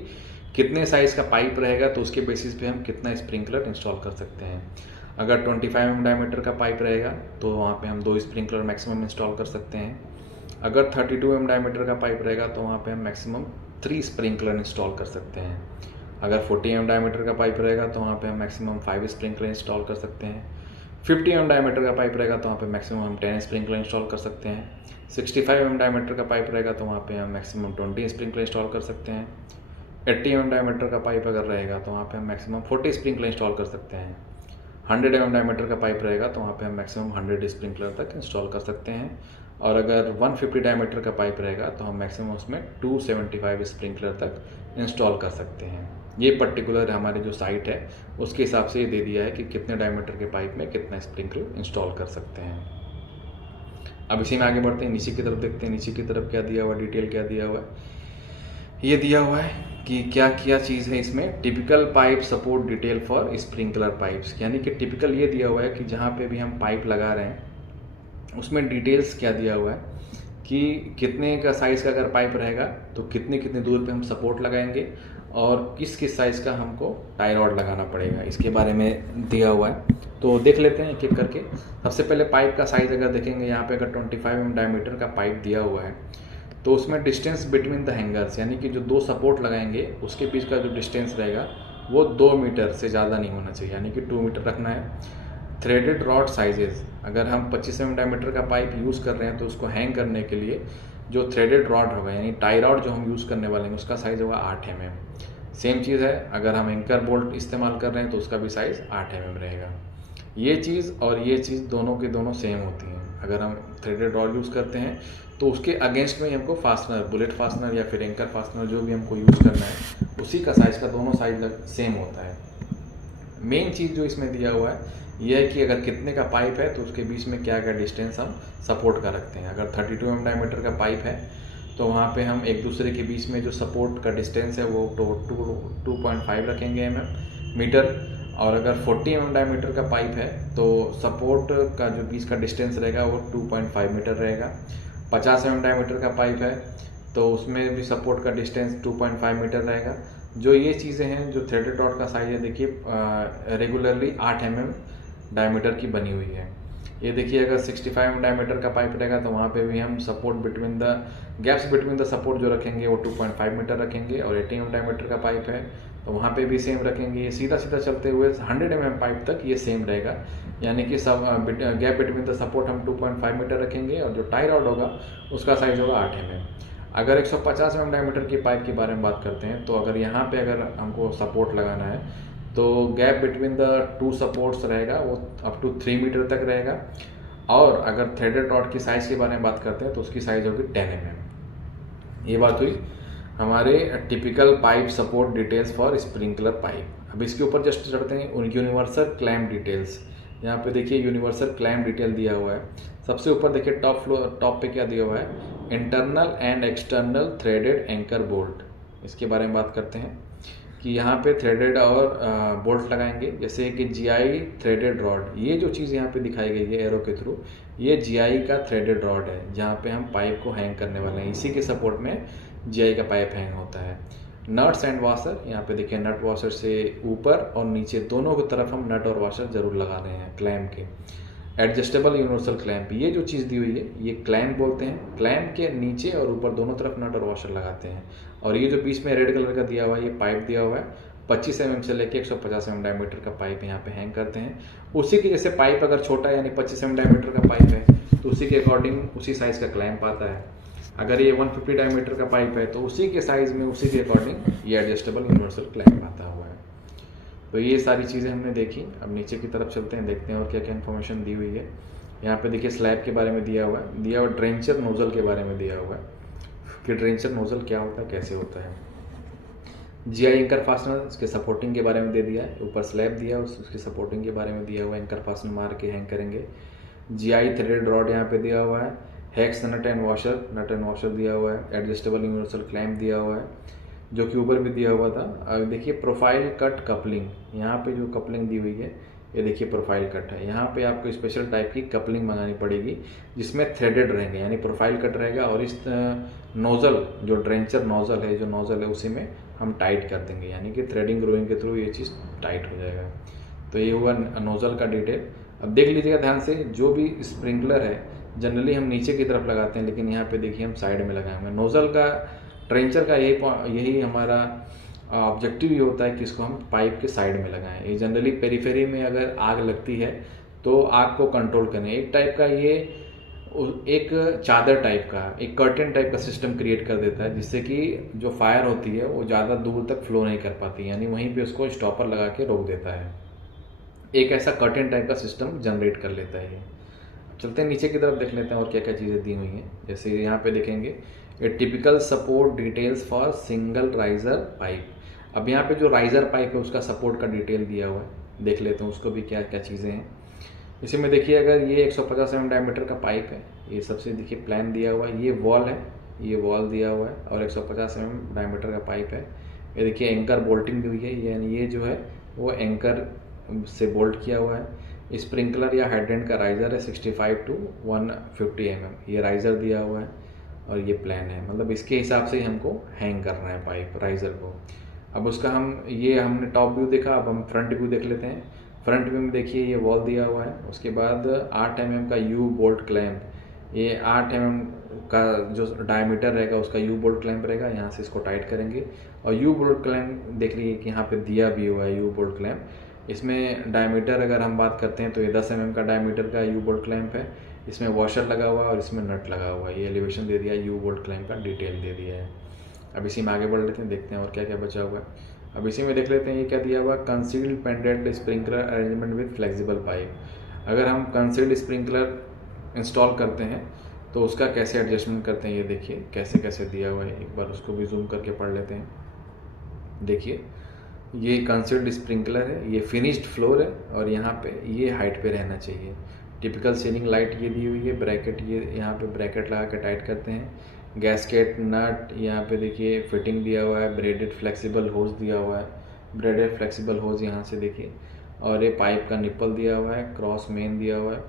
कितने साइज़ का पाइप रहेगा तो उसके बेसिस पे हम कितना स्प्रिंकलर इंस्टॉल कर सकते हैं। अगर 25 mm डायमीटर का पाइप रहेगा तो वहाँ पे हम 2 स्प्रिंकलर मैक्सिमम इंस्टॉल कर सकते हैं। अगर 32 mm डायमीटर का पाइप रहेगा तो वहाँ पे हम मैक्सिमम 3 स्प्रिंकलर इंस्टॉल कर सकते हैं। अगर 40 mm डायमीटर का पाइप रहेगा तो वहाँ पे हम मैक्सिमम 5 स्प्रिंकलर इंस्टॉल कर सकते हैं। 50 mm डायमीटर का पाइप रहेगा तो वहाँ पे मैक्सिमम हम 10 स्प्रिंकलर इंस्टॉल कर सकते हैं। 65 mm डायमीटर का पाइप रहेगा तो वहाँ पे हम मैक्सिमम 20 स्प्रिंकलर इंस्टॉल कर सकते हैं। 80 mm डायमीटर का पाइप अगर रहेगा तो वहाँ पे हम मैक्सिमम 40 स्प्रिंकलर इंस्टॉल कर सकते हैं। 100 mm डायमीटर का पाइप रहेगा तो वहाँ पे हम मैक्सिमम 100 स्प्रिंकलर तक इंस्टॉल कर सकते हैं। और अगर 150 डायमीटर का पाइप रहेगा तो हम मैक्सिमम उसमें 275 स्प्रिंकलर तक इंस्टॉल कर सकते हैं। ये पर्टिकुलर हमारी जो साइट है उसके हिसाब से ये दे दिया है कि कितने डायमीटर के पाइप में कितना स्प्रिंकलर इंस्टॉल कर सकते हैं। अब इसी में आगे बढ़ते हैं, नीचे की तरफ देखते हैं। नीचे की तरफ क्या दिया हुआ, डिटेल क्या दिया हुआ है, ये दिया हुआ है कि क्या क्या चीज़ है इसमें। Typical pipe support detail for sprinkler pipes, यानी कि टिपिकल ये दिया हुआ है कि जहाँ पे भी हम पाइप लगा रहे हैं उसमें डिटेल्स क्या दिया हुआ है कि कितने का साइज़ का अगर पाइप रहेगा तो कितने कितने दूर पे हम सपोर्ट लगाएंगे और किस किस साइज़ का हमको टाई रॉड लगाना पड़ेगा, इसके बारे में दिया हुआ है। तो देख लेते हैं एक एक करके। सबसे पहले पाइप का साइज़ अगर देखेंगे, यहाँ पे अगर 25 mm डायमीटर का पाइप दिया हुआ है तो उसमें डिस्टेंस बिटवीन द हैंगर्स, यानी कि जो 2 सपोर्ट लगाएंगे उसके बीच का जो डिस्टेंस रहेगा वो 2 मीटर से ज़्यादा नहीं होना चाहिए, यानी कि 2 मीटर रखना है। थ्रेडेड रॉड साइजेस, अगर हम 25 mm डायमीटर का पाइप यूज़ कर रहे हैं तो उसको हैंग करने के लिए जो थ्रेडेड रॉड होगा, यानी टाई रॉड जो हम यूज़ करने वाले हैं उसका साइज़ होगा 8 mm। सेम चीज़ है अगर हम एंकर बोल्ट इस्तेमाल कर रहे हैं तो उसका भी साइज़ 8 mm रहेगा। ये चीज़ और ये चीज़ दोनों के दोनों सेम होती हैं। अगर हम थ्रेडेड रॉड यूज़ करते हैं तो उसके अगेंस्ट में ही हमको फास्टनर, बुलेट फास्टनर या फिर एंकर फास्टनर जो भी हमको यूज़ करना है उसी का साइज़ का दोनों साइज सेम होता है। मेन चीज़ जो इसमें दिया हुआ है यह है कि अगर कितने का पाइप है तो उसके बीच में क्या क्या डिस्टेंस हम सपोर्ट का रखते हैं। अगर 32 mm डायमीटर का पाइप है तो वहाँ पे हम एक दूसरे के बीच में जो सपोर्ट का डिस्टेंस है वो 2.5 रखेंगे मीटर। और अगर 40 mm डायमीटर का पाइप है तो सपोर्ट का जो बीच का डिस्टेंस रहेगा वो 2.5 मीटर रहेगा। 50 mm डायमीटर का पाइप है तो उसमें भी सपोर्ट का डिस्टेंस 2.5 मीटर रहेगा। जो ये चीज़ें हैं, जो थ्रेडेड रॉड का साइज है देखिए रेगुलरली 8 mm डायमीटर की बनी हुई है। ये देखिए अगर 65 mm डायमीटर का पाइप रहेगा तो वहाँ पे भी हम support between the gaps between the support जो रखेंगे वो 2.5 मीटर रखेंगे। और 80 mm डायमीटर का पाइप है तो वहाँ पे भी सेम रखेंगे। ये सीधा सीधा चलते हुए 100 mm पाइप तक ये सेम रहेगा, यानी कि सब गैप बिटवीन द सपोर्ट हम 2.5 मीटर रखेंगे और जो टाई रॉड होगा उसका साइज़ होगा 8 mm। अगर 150 mm डायमीटर की पाइप के बारे में बात करते हैं तो अगर यहाँ पे अगर हमको सपोर्ट लगाना है तो गैप बिटवीन द 2 सपोर्ट्स रहेगा वो अप टू 3 मीटर तक रहेगा। और अगर थ्रेडेड रॉड की साइज़ के बारे में बात करते हैं तो उसकी साइज़ होगी 10 mm। ये बात हुई हमारे typical pipe support details for sprinkler pipe. अब इसके ऊपर जस्ट चढ़ते हैं यूनिवर्सल क्लैम्प डिटेल्स। यहाँ पे देखिए यूनिवर्सल क्लैम्प डिटेल दिया हुआ है। सबसे ऊपर देखिए टॉप पे क्या दिया हुआ है, internal and external threaded anchor bolt. इसके बारे में बात करते हैं कि यहाँ पे थ्रेडेड और बोल्ट लगाएंगे, जैसे कि जीआई थ्रेडेड रॉड। ये जो चीज़ यहाँ पे दिखाई गई है एरो के थ्रू, ये जीआई का थ्रेडेड रॉड है जहाँ पे हम पाइप को हैंग करने वाले हैं। इसी के सपोर्ट में जीआई का पाइप हैंग होता है। नट्स एंड वाशर, यहाँ पे देखिए नट वाशर से ऊपर और नीचे दोनों की तरफ हम नट और वाशर जरूर लगा रहे हैं क्लैम्प के। एडजस्टेबल यूनिवर्सल क्लैंप, ये जो चीज़ दी हुई है ये क्लैंप बोलते हैं। क्लैंप के नीचे और ऊपर दोनों तरफ नट और वॉशर लगाते हैं। और ये जो बीच में रेड कलर का दिया हुआ है ये पाइप दिया हुआ है, 25 mm से लेके 150 mm डायमीटर का पाइप यहाँ पे हैंग करते हैं। उसी के जैसे पाइप अगर छोटा यानी 25 mm डायमीटर का पाइप है तो उसी के अकॉर्डिंग उसी साइज़ का क्लैंप आता है। अगर ये 150 डायमीटर का पाइप है तो उसी के साइज़ में उसी के अकॉर्डिंग ये एडजस्टेबल यूनिवर्सल क्लैंप आता हुआ है। तो ये सारी चीज़ें हमने देखी। अब नीचे की तरफ चलते हैं, देखते हैं और क्या क्या इन्फॉर्मेशन दी हुई है। यहाँ पे देखिए स्लैब के बारे में दिया हुआ है, ड्रेंचर नोज़ल के बारे में दिया हुआ है कि ड्रेंचर नोज़ल क्या होता है, कैसे होता है। GI एंकर फास्टनर, इसके सपोर्टिंग के बारे में दे दिया है। ऊपर स्लैब दिया है, उसकी सपोर्टिंग के बारे में दिया हुआ है, एंकर फास्टनर मार के हैंग करेंगे। GI थ्रेडेड रॉड यहाँ पे दिया हुआ है। हेक्स नट एंड वॉशर दिया हुआ है। एडजस्टेबल यूनिवर्सल क्लैंप दिया हुआ है जो कि ऊपर भी दिया हुआ था। अब देखिए प्रोफाइल कट कपलिंग, यहाँ पे जो कपलिंग दी हुई है ये देखिए प्रोफाइल कट है। यहाँ पे आपको स्पेशल टाइप की कपलिंग मंगानी पड़ेगी जिसमें थ्रेडेड रहेंगे, यानी प्रोफाइल कट रहेगा और इस नोज़ल जो ड्रेंचर नोज़ल है, जो नोज़ल है उसी में हम टाइट कर देंगे, यानी कि थ्रेडिंग ग्रोइंग के थ्रू ये चीज़ टाइट हो जाएगा। तो ये हुआ नोज़ल का डिटेल। अब देख लीजिएगा ध्यान से, जो भी स्प्रिंकलर है जनरली हम नीचे की तरफ लगाते हैं, लेकिन यहाँ पे देखिए हम साइड में लगाएंगे। नोज़ल का ट्रेंचर का यही हमारा ऑब्जेक्टिव ये होता है कि इसको हम पाइप के साइड में लगाएं। ये जनरली पेरीफेरी में अगर आग लगती है तो आग को कंट्रोल करने एक टाइप का ये एक चादर टाइप का, एक कर्टेन टाइप का सिस्टम क्रिएट कर देता है, जिससे कि जो फायर होती है वो ज़्यादा दूर तक फ्लो नहीं कर पाती, यानी वहीं पे उसको स्टॉपर लगा के रोक देता है। एक ऐसा कर्टेन टाइप का सिस्टम जनरेट कर लेता है ये। चलते हैं नीचे की तरफ, देख लेते हैं और क्या क्या चीज़ें दी हुई हैं। जैसे यहाँ पे देखेंगे ए typical support details for single riser pipe. अब यहाँ पे जो राइजर पाइप है उसका सपोर्ट का डिटेल दिया हुआ है, देख लेते हैं उसको भी क्या क्या चीज़ें हैं। इसी में देखिए अगर ये 150 mm डायमीटर का पाइप है, ये सबसे देखिए प्लान दिया हुआ है, ये वॉल है, ये वॉल दिया हुआ है और 150 mm डायमीटर का पाइप है। ये देखिए एंकर बोल्टिंग दी हुई है, यानी ये जो है वो एंकर से बोल्ट किया हुआ है। स्प्रिंकलर या हाइड्रेंट का राइज़र है 65 to 150 mm, ये राइज़र दिया हुआ है और ये प्लान है, मतलब इसके हिसाब से ही हमको हैंग करना है पाइप राइज़र को। अब उसका हमने टॉप व्यू देखा, अब हम फ्रंट व्यू देख लेते हैं। फ्रंट व्यू में देखिए ये वॉल दिया हुआ है, उसके बाद 8 mm का यू बोल्ट क्लैंप, ये 8 mm का जो डायमीटर रहेगा उसका यू बोल्ट क्लैंप रहेगा, यहाँ से इसको टाइट करेंगे। और यू बोल्ट क्लैंप देख लीजिए कि यहाँ पे दिया भी हुआ है यू बोल्ट क्लैंप। इसमें डायमीटर अगर हम बात करते हैं तो ये 10 mm का डायमीटर का यू बोल्ट क्लैंप है, इसमें वॉशर लगा हुआ है और इसमें नट लगा हुआ है। ये एलिवेशन दे दिया है, यू बोल्ट क्लैंप का डिटेल दे दिया है। अब इसी में आगे बढ़ लेते हैं, देखते हैं और क्या क्या बचा हुआ है। अब इसी में देख लेते हैं ये क्या दिया हुआ है, concealed pendant sprinkler arrangement with flexible pipe. अगर हम कंसील्ड स्प्रिंकलर इंस्टॉल करते हैं तो उसका कैसे एडजस्टमेंट करते हैं, ये देखिए कैसे कैसे दिया हुआ है। एक बार उसको भी जूम करके पढ़ लेते हैं। देखिए ये कंसील्ड स्प्रिंकलर है, ये फिनिश्ड फ्लोर है और यहाँ पे ये हाइट पे रहना चाहिए। टिपिकल सीलिंग लाइट ये दी हुई है, ब्रैकेट ये यहाँ पे ब्रैकेट लगा के टाइट करते हैं। गैस्केट नट यहाँ पे देखिए फिटिंग दिया हुआ है, ब्रेडेड फ्लेक्सिबल होज दिया हुआ है, ब्रेडेड फ्लेक्सिबल होज यहाँ से देखिए। और ये पाइप का निप्पल दिया हुआ है, क्रॉस मेन दिया हुआ है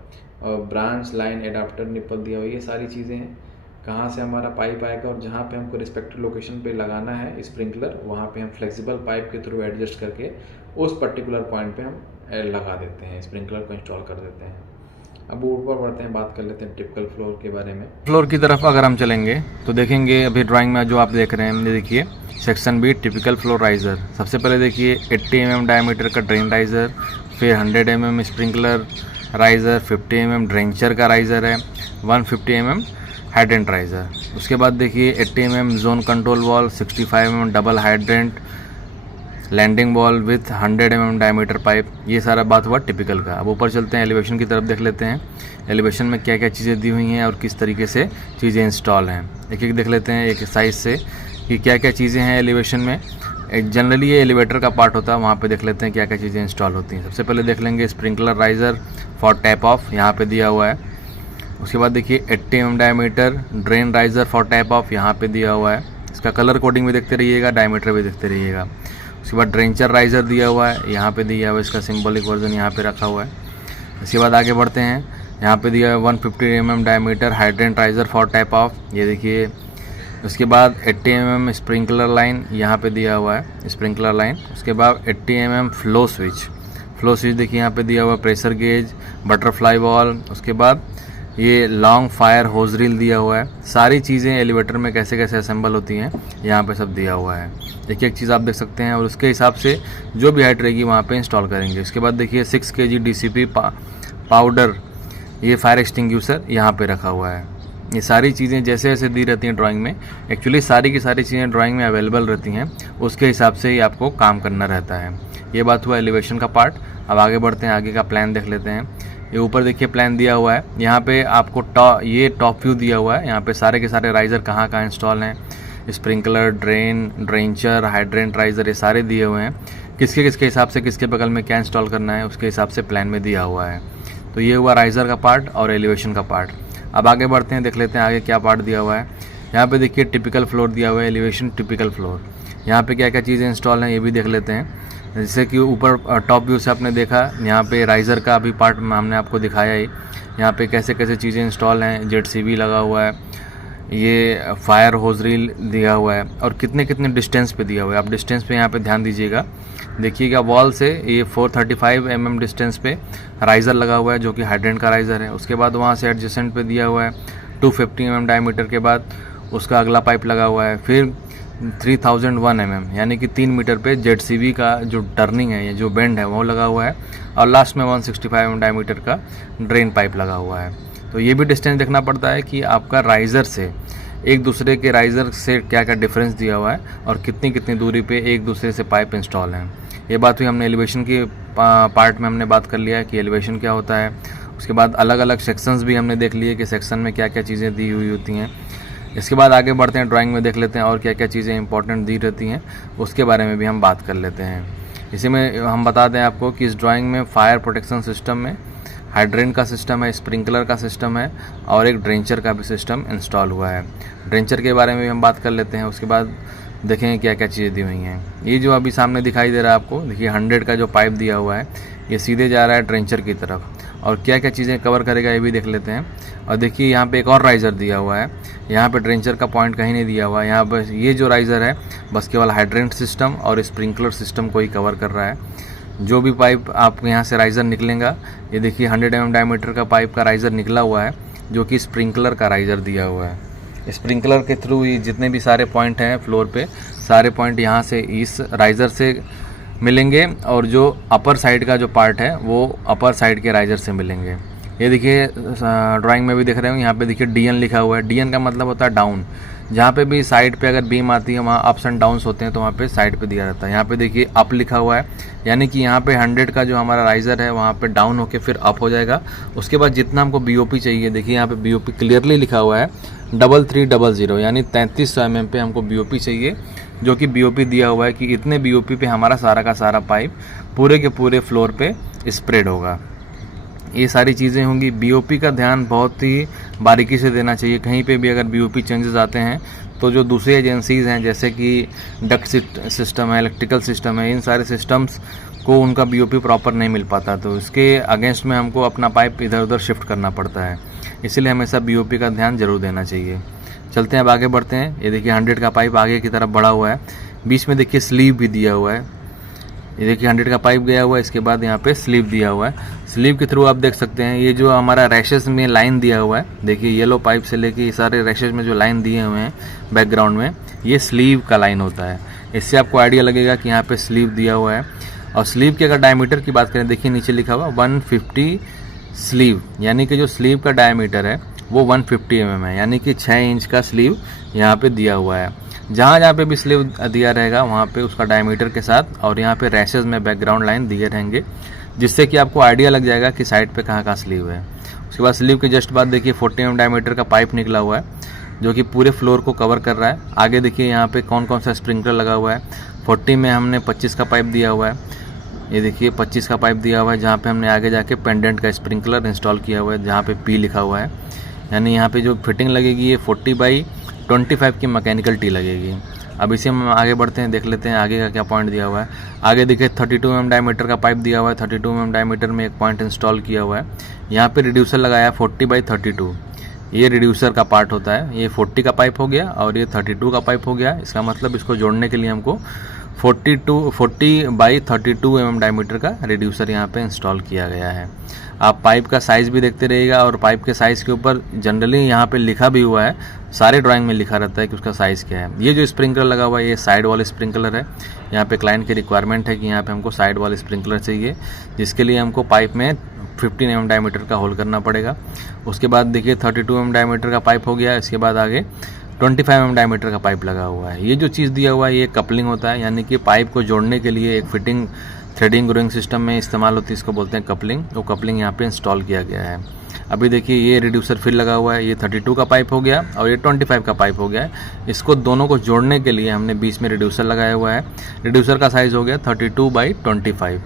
और ब्रांच लाइन एडाप्टर निप्पल दिया हुआ है। ये सारी चीज़ें हैं कहाँ से हमारा पाइप आएगा और जहाँ पे हमको रिस्पेक्टिव लोकेशन पे लगाना है स्प्रिंकलर, वहाँ पे हम फ्लेक्सिबल पाइप के थ्रू एडजस्ट करके उस पर्टिकुलर पॉइंट पे हम लगा देते हैं, स्प्रिंकलर को इंस्टॉल कर देते हैं। अब ऊपर बढ़ते हैं, बात कर लेते हैं टिपिकल फ्लोर के बारे में। फ्लोर की तरफ अगर हम चलेंगे तो देखेंगे अभी ड्राइंग में जो आप देख रहे हैं, देखिए section B typical floor riser. सबसे पहले देखिए 80 mm डायमीटर का ड्रेन राइज़र, फिर 100 mm sprinkler riser, 50 mm drencher का राइज़र है, 150 mm हाइड्रेंट राइज़र। उसके बाद देखिए 80 mm zone control valve, 65 mm double hydrant landing valve with 100 mm diameter pipe. ये सारा बात हुआ टिपिकल का। अब ऊपर चलते हैं, एलिवेशन की तरफ देख लेते हैं। एलिवेशन में क्या क्या चीज़ें दी हुई हैं और किस तरीके से चीज़ें इंस्टॉल हैं, एक एक देख लेते हैं एक साइज से कि क्या क्या चीज़ें हैं एलिवेशन में। एक जनरली ये एलिवेटर का पार्ट होता है, वहाँ पे देख लेते हैं क्या क्या चीज़ें इंस्टॉल होती हैं। सबसे पहले देख लेंगे sprinkler riser for tap of, यहाँ पे दिया हुआ है। उसके बाद देखिए 80 mm diameter drain riser for tap of, यहाँ पे दिया हुआ है। इसका कलर कोडिंग भी देखते रहिएगा, डायमीटर भी देखते रहिएगा। उसके बाद ड्रेंचर राइज़र दिया हुआ है, यहाँ पे दिया हुआ है, इसका सिंबॉलिक वर्जन यहाँ पे रखा हुआ है। इसके बाद आगे बढ़ते हैं, यहाँ पे दिया है 150 mm diameter hydrant riser for tap of, ये देखिए। उसके बाद 80 mm स्प्रिंकलर लाइन यहाँ पे दिया हुआ है, स्प्रिंकलर लाइन। उसके बाद 80 mm flow switch flow switch देखिए यहाँ पे दिया हुआ, प्रेशर गेज, बटरफ्लाई वॉल, उसके बाद ये लॉन्ग फायर होज रील दिया हुआ है। सारी चीज़ें एलिवेटर में कैसे कैसे असेंबल होती हैं यहाँ पे सब दिया हुआ है। देखिए एक चीज़ आप देख सकते हैं और उसके हिसाब से जो भी हाइट रहेगी वहाँ पे इंस्टॉल करेंगे। उसके बाद देखिए 6 kg DCP पाउडर, ये फायर एक्सटिंग्विशर यहाँ पे रखा हुआ है। ये सारी चीज़ें जैसे जैसे दी रहती हैं ड्राइंग में, एक्चुअली सारी की सारी चीज़ें ड्राइंग में अवेलेबल रहती हैं, उसके हिसाब से ही आपको काम करना रहता है। ये बात हुआ एलिवेशन का पार्ट। अब आगे बढ़ते हैं, आगे का प्लान देख लेते हैं। ये ऊपर देखिए प्लान दिया हुआ है, यहाँ पे आपको ये टॉप व्यू दिया हुआ है। यहाँ पे सारे के सारे राइज़र कहाँ कहाँ इंस्टॉल हैं, स्प्रिंकलर, ड्रेन, ड्रेंचर, हाइड्रेंट राइज़र, ये सारे दिए हुए हैं। किसके किसके हिसाब से किसके बगल में क्या इंस्टॉल करना है उसके हिसाब से प्लान में दिया हुआ है। तो ये हुआ राइज़र का पार्ट और एलिवेशन का पार्ट। अब आगे बढ़ते हैं, देख लेते हैं आगे क्या पार्ट दिया हुआ है। यहाँ पे देखिए टिपिकल फ्लोर दिया हुआ है, एलिवेशन टिपिकल फ्लोर। यहाँ पे क्या क्या चीज़ें इंस्टॉल हैं ये भी देख लेते हैं। जैसे कि ऊपर टॉप व्यू से आपने देखा, यहाँ पे राइज़र का भी पार्ट हमने आपको दिखाया ही। यहाँ पे कैसे कैसे चीज़ें इंस्टॉल हैं, ZCB लगा हुआ है, ये फायर होज रील दिया हुआ है और कितने कितने डिस्टेंस पे दिया हुआ है। आप डिस्टेंस पे यहाँ पे ध्यान दीजिएगा, देखिएगा वॉल से ये 435 mm डिस्टेंस पे राइज़र लगा हुआ है जो कि हाइड्रेंट का राइज़र है। उसके बाद वहाँ से एडजेसेंट पे दिया हुआ है 250 mm डायमीटर के बाद उसका अगला पाइप लगा हुआ है। फिर 3001 mm यानी कि 3 मीटर पे ZCB का जो टर्निंग है, ये जो बेंड है वो लगा हुआ है और लास्ट में 165 mm डायमीटर का ड्रेन पाइप लगा हुआ है। तो ये भी डिस्टेंस देखना पड़ता है कि आपका राइज़र से एक दूसरे के राइज़र से क्या क्या डिफरेंस दिया हुआ है और कितनी कितनी दूरी पे एक दूसरे से पाइप इंस्टॉल हैं। ये बात हुई, हमने एलिवेशन की पार्ट में हमने बात कर लिया है कि एलिवेशन क्या होता है। उसके बाद अलग अलग सेक्शंस भी हमने देख लिए कि सेक्शन में क्या क्या चीज़ें दी हुई होती हैं। इसके बाद आगे बढ़ते हैं, ड्राइंग में देख लेते हैं और क्या क्या चीज़ें इंपॉर्टेंट दी रहती हैं उसके बारे में भी हम बात कर लेते हैं। इसी में हम बता दें आपको कि इस ड्राइंग में फायर प्रोटेक्शन सिस्टम में हाइड्रेंट का सिस्टम है, स्प्रिंकलर का सिस्टम है और एक ड्रेंचर का भी सिस्टम इंस्टॉल हुआ है। ड्रेंचर के बारे में भी हम बात कर लेते हैं। उसके बाद देखेंगे क्या क्या चीज़ें दी हुई हैं। ये जो अभी सामने दिखाई दे रहा है आपको, देखिए 100 का जो पाइप दिया हुआ है ये सीधे जा रहा है ड्रेंचर की तरफ और क्या क्या चीज़ें कवर करेगा ये भी देख लेते हैं। और देखिए यहाँ पे एक और राइज़र दिया हुआ है, यहाँ पे ड्रेंचर का पॉइंट कहीं नहीं दिया हुआ है। यहाँ पर ये जो राइज़र है बस केवल हाइड्रेंट सिस्टम और स्प्रिंकलर सिस्टम को ही कवर कर रहा है। जो भी पाइप आपको यहाँ से राइज़र निकलेगा, ये देखिए 100 mm डायमीटर का पाइप का राइज़र निकला हुआ है जो कि स्प्रिंकलर का राइज़र दिया हुआ है। स्प्रिंकलर के थ्रू ये जितने भी सारे पॉइंट हैं फ्लोर पे, सारे पॉइंट यहाँ से इस राइज़र से मिलेंगे और जो अपर साइड का जो पार्ट है वो अपर साइड के राइज़र से मिलेंगे। ये देखिए ड्राइंग में भी देख रहे हो, यहाँ पे देखिए DN लिखा हुआ है। DN का मतलब होता है डाउन। जहाँ पे भी साइड पे अगर बीम आती है वहाँ अप्स एंड डाउन्स होते हैं तो वहाँ पे साइड पे दिया रहता है। यहाँ पे देखिए अप लिखा हुआ है, यानी कि यहाँ पे 100 का जो हमारा राइज़र है वहाँ पे डाउन होके फिर अप हो जाएगा। उसके बाद जितना हमको BOP चाहिए, देखिए यहाँ पे BOP क्लियरली लिखा हुआ है 3300 यानी 3300 mm पे हमको BOP चाहिए, जो कि BOP दिया हुआ है कि इतने BOP पे हमारा सारा का सारा पाइप पूरे के पूरे फ्लोर पे स्प्रेड होगा। ये सारी चीज़ें होंगी। BOP का ध्यान बहुत ही बारीकी से देना चाहिए। कहीं पे भी अगर BOP चेंजेस आते हैं तो जो दूसरी एजेंसीज़ हैं जैसे कि डक्ट सिस्टम है, इलेक्ट्रिकल सिस्टम है, इन सारे सिस्टम्स को उनका BOP प्रॉपर नहीं मिल पाता, तो इसके अगेंस्ट में हमको अपना पाइप इधर उधर शिफ्ट करना पड़ता है। इसीलिए हमेशा BOP का ध्यान जरूर देना चाहिए। चलते हैं, अब आगे बढ़ते हैं। ये देखिए 100 का पाइप आगे की तरफ बढ़ा हुआ है, बीच में देखिए स्लीव भी दिया हुआ है। ये देखिए 100 का पाइप गया हुआ है, इसके बाद यहाँ पे स्लीव दिया हुआ है। स्लीव के थ्रू आप देख सकते हैं ये जो हमारा रैशेस में लाइन दिया हुआ है, देखिए येलो पाइप से लेके ये सारे रैशेस में जो लाइन दिए हुए हैं बैकग्राउंड में, ये स्लीव का लाइन होता है। इससे आपको आइडिया लगेगा कि यहाँ पे स्लीव दिया हुआ है। और स्लीव के अगर डायमीटर की बात करें, देखिए नीचे लिखा हुआ 150 स्लीव, यानी कि जो स्लीव का डायमीटर है वो 150 mm है, यानी कि 6 इंच का स्लीव यहाँ पे दिया हुआ है। जहाँ जहाँ पे भी स्लीव दिया रहेगा वहाँ पे उसका डायमीटर के साथ और यहाँ पे रैशेज में बैकग्राउंड लाइन दिए रहेंगे, जिससे कि आपको आइडिया लग जाएगा कि साइड पे कहाँ कहाँ स्लीव है। उसके बाद स्लीव के जस्ट बाद देखिए 40 mm डायमीटर का पाइप निकला हुआ है जो कि पूरे फ्लोर को कवर कर रहा है। आगे देखिए यहाँ पे कौन कौन सा स्प्रिंकलर लगा हुआ है। 40 में हमने 25 का पाइप दिया हुआ है, ये देखिए 25 का पाइप दिया हुआ है, जहाँ पे हमने आगे जाके पेंडेंट का स्प्रिंकलर इंस्टॉल किया हुआ है, जहाँ पे P लिखा हुआ है, यानी यहाँ पे जो फिटिंग लगेगी ये 40/25 की मैकेनिकल टी लगेगी। अब इसे हम आगे बढ़ते हैं, देख लेते हैं आगे का क्या पॉइंट दिया हुआ है। आगे देखिए 32 mm डायमीटर का पाइप दिया हुआ है, 32 mm डायमीटर में एक पॉइंट इंस्टॉल किया हुआ है। यहाँ पे रिड्यूसर लगाया 40/32, ये रिड्यूसर का पार्ट होता है। ये 40 का पाइप हो गया और ये 32 का पाइप हो गया। इसका मतलब इसको जोड़ने के लिए हमको 40 बाई 32 mm डायमीटर का रिड्यूसर यहाँ पे इंस्टॉल किया गया है। आप पाइप का साइज़ भी देखते रहिएगा और पाइप के साइज़ के ऊपर जनरली यहाँ पे लिखा भी हुआ है, सारे ड्राइंग में लिखा रहता है कि उसका साइज़ क्या है। ये जो स्प्रिंकलर लगा हुआ है ये साइड वॉल स्प्रिंकलर है। यहाँ पे क्लाइंट की रिक्वायरमेंट है कि यहाँ पे हमको साइड वॉल स्प्रिंकलर चाहिए, जिसके लिए हमको पाइप में 15 mm डायमीटर का होल करना पड़ेगा। उसके बाद देखिए 32 mm डायमीटर का पाइप हो गया। इसके बाद आगे 25 mm डायमीटर का पाइप लगा हुआ है। ये जो चीज़ दिया हुआ है ये कपलिंग होता है, यानी कि पाइप को जोड़ने के लिए एक फिटिंग थ्रेडिंग ग्रोइंग सिस्टम में इस्तेमाल होती है, इसको बोलते हैं कपलिंग। वो कपलिंग यहाँ पे इंस्टॉल किया गया है। अभी देखिए ये रिड्यूसर फिर लगा हुआ है। ये 32 का पाइप हो गया और ये 25 का पाइप हो गया है। इसको दोनों को जोड़ने के लिए हमने बीच में रिड्यूसर लगाया हुआ है। रिड्यूसर का साइज़ हो गया 32 बाई 25।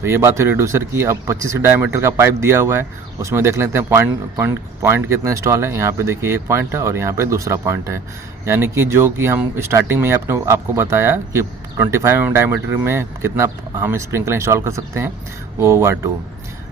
तो ये बात है रिड्यूसर की। अब 25 डायमीटर का पाइप दिया हुआ है, उसमें देख लेते हैं पॉइंट कितने इंस्टॉल है। यहाँ पे देखिए एक पॉइंट है और यहाँ पे दूसरा पॉइंट है, यानी कि जो कि हम स्टार्टिंग में आपको बताया कि 25 mm डायमीटर में कितना हम स्प्रिंकलर इंस्टॉल कर सकते हैं, वो हुआ 2।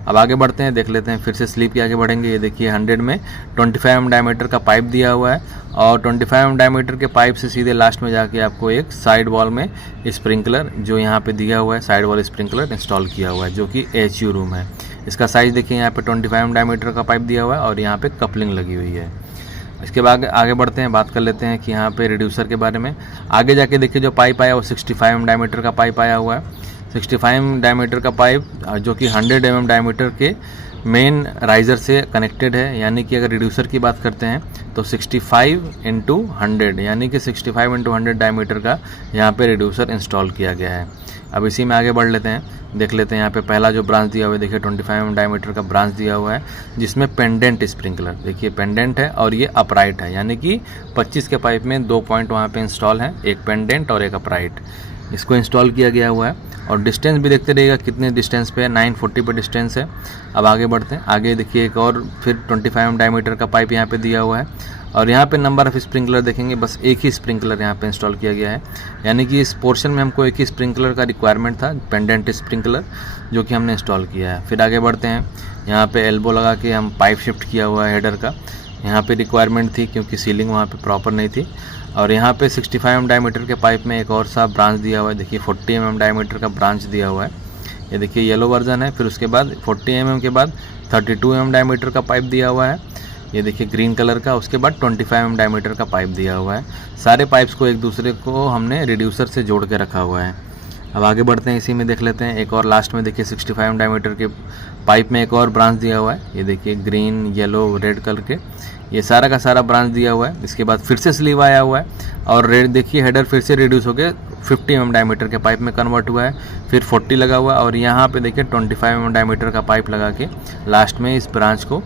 अब आगे बढ़ते हैं, देख लेते हैं फिर से स्लीप के आगे बढ़ेंगे। ये देखिए 100 में 25 mm डायमीटर का पाइप दिया हुआ है और 25 mm डायमीटर के पाइप से सीधे लास्ट में जाके आपको एक साइड वॉल में स्प्रिंकलर जो यहाँ पे दिया हुआ है, साइड वॉल स्प्रिंकलर इंस्टॉल किया हुआ है, जो कि HU रूम है। इसका साइज़ देखिए यहाँ पे 25 mm डायमीटर का पाइप दिया हुआ है और यहाँ पे कपलिंग लगी हुई है। इसके बाद आगे बढ़ते हैं, बात कर लेते हैं कि यहाँ पे रिड्यूसर के बारे में। आगे जाके देखिए जो पाइप आया वो 65 mm डायमीटर का पाइप आया हुआ है। 65 डायमीटर का पाइप जो कि 100 mm डायमीटर के मेन राइज़र से कनेक्टेड है, यानी कि अगर रिड्यूसर की बात करते हैं तो 65 × 100 यानी कि 65 × 100 डायमीटर का यहाँ पे रिड्यूसर इंस्टॉल किया गया है। अब इसी में आगे बढ़ लेते हैं, देख लेते हैं यहाँ पे पहला जो ब्रांच दिया हुआ है, देखिए 25 mm डायमीटर का ब्रांच दिया हुआ है, जिसमें पेंडेंट स्प्रिंकलर, देखिए पेंडेंट है और ये अपराइट है, यानी कि 25 के पाइप में 2 पॉइंट वहाँ पे इंस्टॉल हैं, एक पेंडेंट और एक अपराइट। इसको इंस्टॉल किया गया हुआ है और डिस्टेंस भी देखते रहिएगा कितने डिस्टेंस पे है, 940 पे डिस्टेंस है। अब आगे बढ़ते हैं, आगे देखिए एक और फिर 25 mm डायमीटर का पाइप यहाँ पे दिया हुआ है और यहाँ पे नंबर ऑफ स्प्रिंकलर देखेंगे, बस एक ही स्प्रिंकलर यहाँ पे इंस्टॉल किया गया है, यानी कि इस पोर्शन में हमको एक ही स्प्रिंकलर का रिक्वायरमेंट था, पेंडेंट स्प्रिंकलर, जो कि हमने इंस्टॉल किया है। फिर आगे बढ़ते हैं, यहाँ पे एल्बो लगा के हम पाइप शिफ्ट किया हुआ है हेडर का, यहाँ पे रिक्वायरमेंट थी क्योंकि सीलिंग वहाँ पे प्रॉपर नहीं थी। और यहाँ पे 65 mm डायमीटर के पाइप में एक और सा ब्रांच दिया हुआ है, देखिए 40 mm डायमीटर का ब्रांच दिया हुआ है, ये देखिए येलो वर्जन है। फिर उसके बाद 40 mm के बाद 32 mm डायमीटर का पाइप दिया हुआ है, ये देखिए ग्रीन कलर का। उसके बाद 25 mm डायमीटर का पाइप दिया हुआ है। सारे पाइप्स को एक दूसरे को हमने रिड्यूसर से जोड़ के रखा हुआ है। अब आगे बढ़ते हैं, इसी में देख लेते हैं एक और लास्ट में देखिए 65 mm डायमीटर के पाइप में एक और ब्रांच दिया हुआ है, ये देखिए ग्रीन येलो रेड कलर के, ये सारा का सारा ब्रांच दिया हुआ है। इसके बाद फिर से स्लीव आया हुआ है और रेड देखिए हेडर फिर से रिड्यूस होकर 50 mm डायमीटर के पाइप में कन्वर्ट हुआ है, फिर 40 लगा हुआ है और यहाँ पे देखिए 25 mm डायमीटर का पाइप लगा के लास्ट में इस ब्रांच को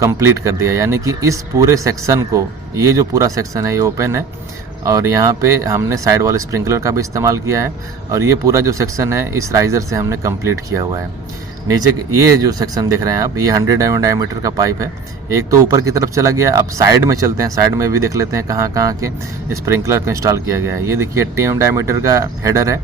कंप्लीट कर दिया, यानी कि इस पूरे सेक्शन को, ये जो पूरा सेक्शन है ये ओपन है और यहाँ पे हमने साइड वॉल स्प्रिंकलर का भी इस्तेमाल किया है और ये पूरा जो सेक्शन है इस राइज़र से हमने कंप्लीट किया हुआ है। नीचे ये जो सेक्शन देख रहे हैं आप, ये 100 mm डायमीटर का पाइप है, एक तो ऊपर की तरफ चला गया। अब साइड में चलते हैं, साइड में भी देख लेते हैं कहाँ कहाँ के स्प्रिंकलर को इंस्टॉल किया गया है। ये देखिए 80 mm डायमीटर का हेडर है,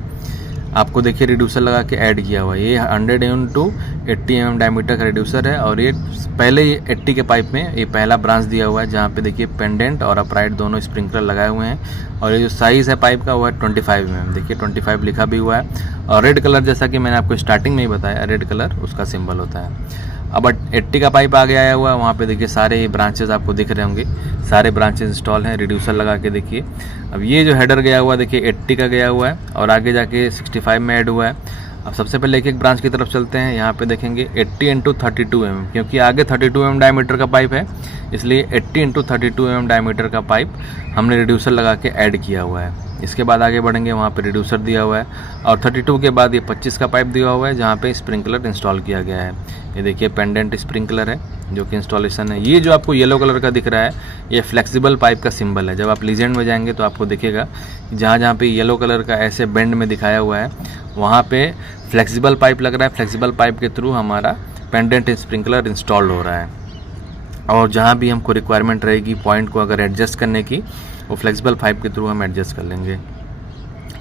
आपको देखिए रिड्यूसर लगा के ऐड किया हुआ है। ये 100 × 80 mm डायमीटर का रिड्यूसर है और ये पहले ये 80 के पाइप में ये पहला ब्रांच दिया हुआ है, जहाँ पे देखिए पेंडेंट और अपराइट दोनों स्प्रिंकलर लगाए हुए हैं और ये जो साइज़ है पाइप का वो है 25 mm, देखिए 25 लिखा भी हुआ है और रेड कलर, जैसा कि मैंने आपको स्टार्टिंग में ही बताया, रेड कलर उसका सिंबल होता है। अब 80 का पाइप आगे आया हुआ है, वहाँ पे देखिए सारे ब्रांचेस आपको दिख रहे होंगे, सारे ब्रांचेस इंस्टॉल हैं, रिड्यूसर लगा के देखिए। अब ये जो हेडर गया हुआ है देखिए 80 का गया हुआ है और आगे जाके 65 में ऐड हुआ है। अब सबसे पहले एक ब्रांच की तरफ चलते हैं, यहाँ पे देखेंगे 80 × 32 mm, क्योंकि आगे 32 mm डायमीटर का पाइप है, इसलिए 80 × 32 mm डायमीटर का पाइप हमने रिड्यूसर लगा के ऐड किया हुआ है। इसके बाद आगे बढ़ेंगे, वहाँ पे रिड्यूसर दिया हुआ है और 32 के बाद ये 25 का पाइप दिया हुआ है, जहाँ पे स्प्रिंकलर इंस्टॉल किया गया है। ये देखिए पेंडेंट स्प्रिंकलर है जो कि इंस्टॉलेशन है। ये जो आपको येलो कलर का दिख रहा है ये फ्लेक्सिबल पाइप का सिंबल है। जब आप लीजेंड में जाएंगे तो आपको दिखेगा जहाँ जहाँ पे येलो कलर का ऐसे बेंड में दिखाया हुआ है वहाँ पे फ्लेक्सिबल पाइप लग रहा है। फ्लेक्सिबल पाइप के थ्रू हमारा पेंडेंट स्प्रिंकलर इंस्टॉल्ड हो रहा है और जहाँ भी हमको रिक्वायरमेंट रहेगी पॉइंट को अगर एडजस्ट करने की, वो फ्लेक्सिबल पाइप के थ्रू हम एडजस्ट कर लेंगे।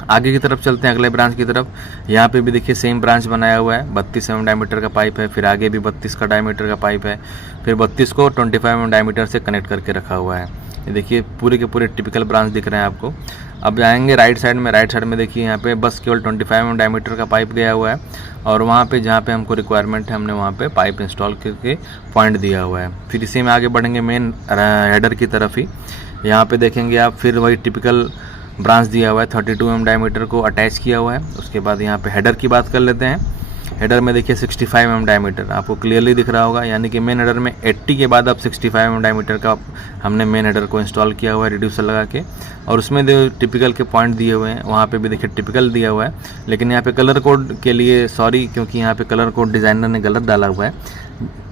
आगे की तरफ चलते हैं, अगले ब्रांच की तरफ। यहाँ पे भी देखिए सेम ब्रांच बनाया हुआ है, 32 mm डायमीटर का पाइप है, फिर आगे भी 32 का डायमीटर का पाइप है, फिर 32 को 25 mm डायमीटर से कनेक्ट करके रखा हुआ है। ये देखिए पूरे के पूरे टिपिकल ब्रांच दिख रहे हैं आपको। अब आएंगे राइट साइड में देखिए यहाँ पे बस केवल 25 mm डायमीटर का पाइप गया हुआ है, और वहाँ पे जहाँ पे हमको रिक्वायरमेंट है हमने वहाँ पे पाइप इंस्टॉल करके पॉइंट दिया हुआ है। फिर इसी में आगे बढ़ेंगे मेन हेडर की तरफ ही। यहाँ पे देखेंगे आप फिर वही टिपिकल ब्रांच दिया हुआ है, 32 mm डायमीटर को अटैच किया हुआ है। उसके बाद यहाँ पे हेडर की बात कर लेते हैं। हेडर में देखिए 65 mm डायमीटर आपको क्लियरली दिख रहा होगा, यानी कि मेन हेडर में 80 के बाद अब 65 mm डायमीटर का हमने मेन हेडर को इंस्टॉल किया हुआ है रिड्यूसर लगा के। और उसमें जो टिपिकल के पॉइंट दिए हुए हैं वहाँ पे भी देखिए टिपिकल दिया हुआ है, लेकिन यहाँ पे कलर कोड के लिए सॉरी, क्योंकि यहाँ पे कलर कोड डिज़ाइनर ने गलत डाला हुआ है।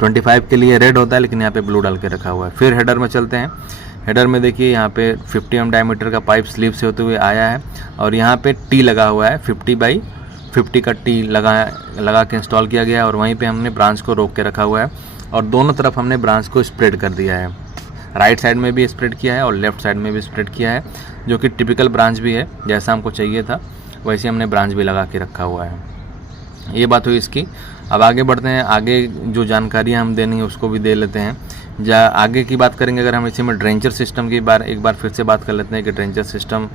25 के लिए रेड होता है, लेकिन यहाँ पे ब्लू डाल के रखा हुआ है। फिर हेडर में चलते हैं। हेडर में देखिए यहाँ पे 50 mm डायमीटर का पाइप स्लीव से होते हुए आया है, और यहाँ पे टी लगा हुआ है, 50x50 का टी लगा के इंस्टॉल किया गया है। और वहीं पे हमने ब्रांच को रोक के रखा हुआ है, और दोनों तरफ हमने ब्रांच को स्प्रेड कर दिया है। राइट साइड में भी स्प्रेड किया है और लेफ्ट साइड में भी स्प्रेड किया है, जो कि टिपिकल ब्रांच भी है, जैसा हमको चाहिए था वैसे हमने ब्रांच भी लगा के रखा हुआ है। ये बात हुई इसकी। अब आगे बढ़ते हैं, आगे जो जानकारियाँ हम देनी है उसको भी दे लेते हैं। आगे की बात करेंगे अगर हम इसी में ड्रेंचर सिस्टम की एक बार फिर से बात कर लेते हैं कि ड्रेंचर सिस्टम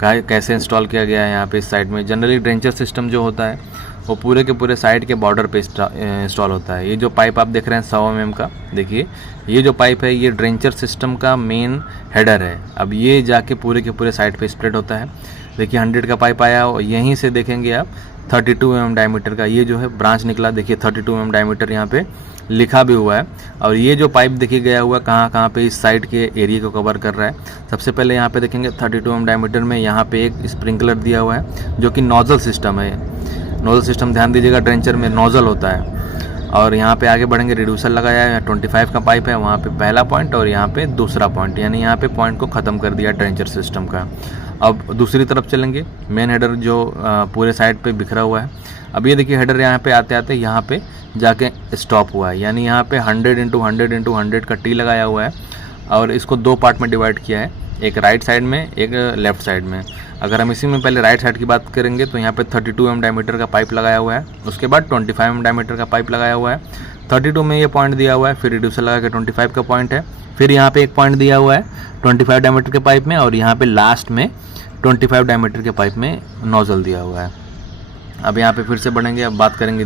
कैसे इंस्टॉल किया गया है यहाँ पे इस साइड में। जनरली ड्रेंचर सिस्टम जो होता है वो पूरे के पूरे साइड के बॉर्डर पे इंस्टॉल होता है। ये जो पाइप आप देख रहे हैं 100 mm का, देखिए ये जो पाइप है ये ड्रेंचर सिस्टम का मेन हेडर है। अब ये जाके पूरे के पूरे साइड पे स्प्रेड होता है। देखिए 100 का पाइप आया और यहीं से देखेंगे आप 32 mm डायमीटर का ये जो है ब्रांच निकला। देखिए 32 mm डायमीटर यहाँ पे लिखा भी हुआ है। और ये जो पाइप देखिए गया हुआ कहाँ पे इस साइड के एरिया को कवर कर रहा है। सबसे पहले यहाँ पे देखेंगे 32 mm डायमीटर में यहाँ पे एक स्प्रिंकलर दिया हुआ है, जो कि नोजल सिस्टम है। नोजल सिस्टम ध्यान दीजिएगा, ड्रेंचर में नोजल होता है। और यहाँ पे आगे बढ़ेंगे, रिड्यूसर लगाया है, 25 का पाइप है, वहाँ पे पहला पॉइंट और यहाँ पे दूसरा पॉइंट, यानी यहाँ पे पॉइंट को ख़त्म कर दिया ड्रेंचर सिस्टम का। अब दूसरी तरफ चलेंगे, मेन हेडर जो पूरे साइड पे बिखरा हुआ है। अब ये देखिए हेडर यहाँ पे आते आते यहाँ पे जाके स्टॉप हुआ है, यानी यहाँ पे 100x100x100 का टी लगाया हुआ है, और इसको दो पार्ट में डिवाइड किया है, एक राइट साइड में एक लेफ्ट साइड में। अगर हम इसी में पहले राइट साइड की बात करेंगे तो यहाँ पे 32 mm डायमीटर का पाइप लगाया हुआ है, उसके बाद 25 mm डायमीटर का पाइप लगाया हुआ है। 32 में ये पॉइंट दिया हुआ है, फिर रिड्यूसर लगा के 25 का पॉइंट है, फिर यहाँ पे एक पॉइंट दिया हुआ है 25 डायमीटर के पाइप में, और यहाँ पे लास्ट में 25 डायमीटर के पाइप में नोजल दिया हुआ है। अब यहाँ पे फिर से बढ़ेंगे, अब बात करेंगे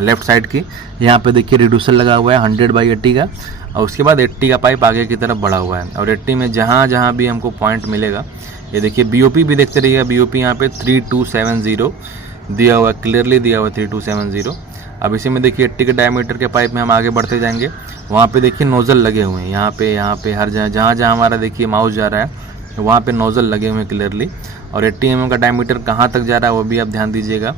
लेफ्ट साइड की। यहाँ पे देखिए रिड्यूसर लगा हुआ है 100/80 का, और उसके बाद 80 का पाइप आगे की तरफ बढ़ा हुआ है। और 80 में जहाँ जहाँ भी हमको पॉइंट मिलेगा, ये देखिए BOP भी देखते रहिएगा, BOP यहाँ पे 3270 दिया हुआ है, क्लियरली दिया हुआ है 3270। अब इसी में देखिए 80 के डायमीटर के पाइप में हम आगे बढ़ते जाएंगे, वहाँ पे देखिए नोज़ल लगे हुए हैं, यहाँ पे हर जहाँ जहाँ हमारा देखिए माउस जा रहा है वहाँ पे नोज़ल लगे हुए हैं क्लियरली। और 80 mm का डायमीटर कहाँ तक जा रहा है वो भी आप ध्यान दीजिएगा।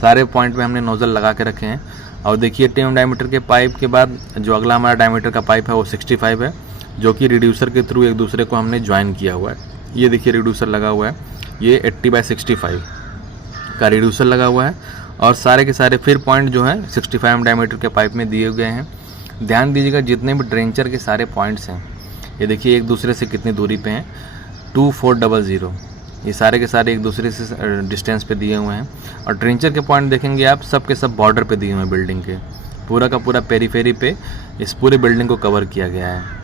सारे पॉइंट पे हमने नोज़ल लगा के रखे हैं। और देखिए 80 mm डायमीटर के पाइप के बाद जो अगला हमारा डायमीटर का पाइप है वो 65 है, जो कि रिड्यूसर के थ्रू एक दूसरे को हमने ज्वाइन किया हुआ है। ये देखिए रिड्यूसर लगा हुआ है, ये 80/65 का रिड्यूसर लगा हुआ है, और सारे के सारे फिर पॉइंट जो है 65 mm डायमीटर के पाइप में दिए गए हैं। ध्यान दीजिएगा जितने भी ड्रेंचर के सारे पॉइंट्स हैं, ये देखिए एक दूसरे से कितनी दूरी पे हैं, 2400, ये सारे के सारे एक दूसरे से डिस्टेंस पे दिए हुए हैं। और ड्रेंचर के पॉइंट देखेंगे आप, सब के सब बॉर्डर पे दिए हुए हैं बिल्डिंग के, पूरा का पूरा पेरीफेरी पे इस पूरे बिल्डिंग को कवर किया गया है।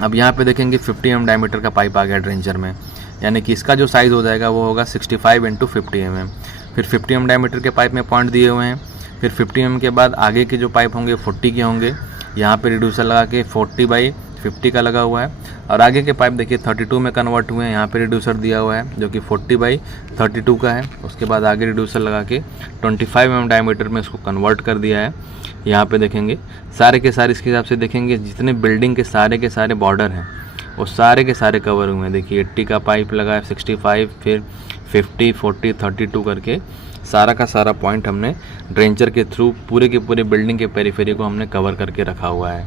अब यहाँ पे देखेंगे 50 mm डायमीटर का पाइप आ गया ड्रेंचर में, यानी कि इसका जो साइज़ हो जाएगा वो होगा 65x50 mm। फिर 50 mm डायमीटर के पाइप में पॉइंट दिए हुए हैं। फिर 50 mm के बाद आगे के जो पाइप होंगे 40 के होंगे, यहाँ पे रिड्यूसर लगा के 40/50 का लगा हुआ है। और आगे के पाइप देखिए 32 में कन्वर्ट हुए हैं, यहाँ पे रिड्यूसर दिया हुआ है जो कि 40/32 का है। उसके बाद आगे रिड्यूसर लगा के 25 mm डायमीटर में इसको कन्वर्ट कर दिया है। यहाँ पे देखेंगे सारे के सारे इसके हिसाब से देखेंगे जितने बिल्डिंग के सारे बॉर्डर हैं वो सारे के सारे कवर हुए हैं। देखिए 80 का पाइप लगा है, 65, फिर 50, 40, 32 करके सारा का सारा पॉइंट हमने ड्रेंचर के थ्रू पूरे के पूरे बिल्डिंग के पेरीफेरी को हमने कवर करके रखा हुआ है।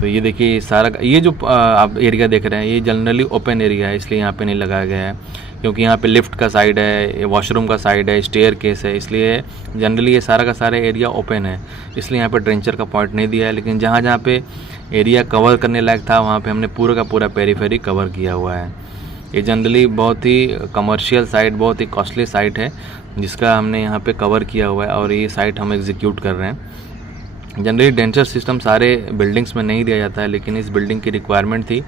तो ये देखिए सारा ये जो आप एरिया देख रहे हैं ये जनरली ओपन एरिया है, इसलिए यहाँ पे नहीं लगाया गया है, क्योंकि यहाँ पे लिफ्ट का साइड है, वॉशरूम का साइड है, स्टेयर केस है, इसलिए जनरली ये सारा का सारा एरिया ओपन है, इसलिए यहाँ पे ड्रेंचर का पॉइंट नहीं दिया है। लेकिन जहाँ जहाँ पे एरिया कवर करने लायक था वहाँ पे हमने पूरा का पूरा पेरीफेरी कवर किया हुआ है। ये जनरली बहुत ही कमर्शियल साइट, बहुत ही कॉस्टली साइट है जिसका हमने यहाँ पे कवर किया हुआ है और ये साइट हम एग्जीक्यूट कर रहे हैं। जनरली डेंचर सिस्टम सारे बिल्डिंग्स में नहीं दिया जाता है, लेकिन इस बिल्डिंग की रिक्वायरमेंट थी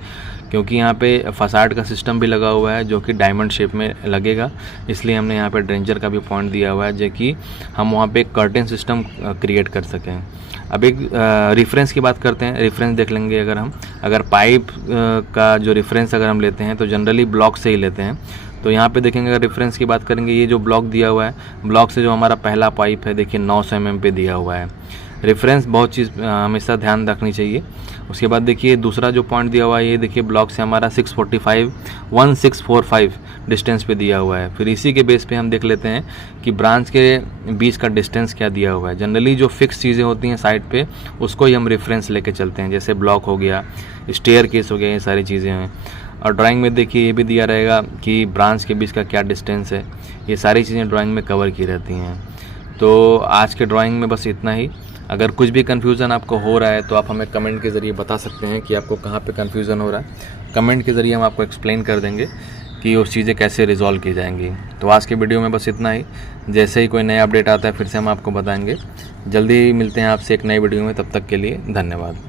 क्योंकि यहाँ पे फसाड का सिस्टम भी लगा हुआ है जो कि डायमंड शेप में लगेगा, इसलिए हमने यहाँ पे ड्रेंचर का भी पॉइंट दिया हुआ है जो कि हम वहाँ पे एक कर्टेन सिस्टम क्रिएट कर सकें। अब एक रेफरेंस की बात करते हैं। रेफरेंस देख लेंगे अगर पाइप का जो रेफरेंस अगर हम लेते हैं तो जनरली ब्लॉक से ही लेते हैं। तो यहाँ पे देखेंगे अगर रेफरेंस की बात करेंगे, ये जो ब्लॉक दिया हुआ है, ब्लॉक से जो हमारा पहला पाइप है देखिए 900 mm पे दिया हुआ है। रेफरेंस बहुत चीज़ हमेशा ध्यान रखनी चाहिए। उसके बाद देखिए दूसरा जो पॉइंट दिया हुआ है, ये देखिए ब्लॉक से हमारा 1645 डिस्टेंस पे दिया हुआ है। फिर इसी के बेस पे हम देख लेते हैं कि ब्रांच के बीच का डिस्टेंस क्या दिया हुआ है। जनरली जो फिक्स चीज़ें होती हैं साइड पे उसको ही हम रेफरेंस लेके चलते हैं, जैसे ब्लॉक हो गया, स्टेयर केस हो गया, ये सारी चीज़ें हैं। और ड्राइंग में देखिए ये भी दिया रहेगा कि ब्रांच के बीच का क्या डिस्टेंस है, ये सारी चीज़ें ड्राइंग में कवर की रहती हैं। तो आज के ड्राइंग में बस इतना ही। अगर कुछ भी कन्फ्यूज़न आपको हो रहा है तो आप हमें कमेंट के ज़रिए बता सकते हैं कि आपको कहाँ पे कन्फ्यूज़न हो रहा है। कमेंट के ज़रिए हम आपको एक्सप्लेन कर देंगे कि उस चीज़ें कैसे रिजॉल्व की जाएंगी। तो आज के वीडियो में बस इतना ही। जैसे ही कोई नया अपडेट आता है फिर से हम आपको बताएंगे। जल्दी मिलते हैं आपसे एक नई वीडियो में, तब तक के लिए धन्यवाद।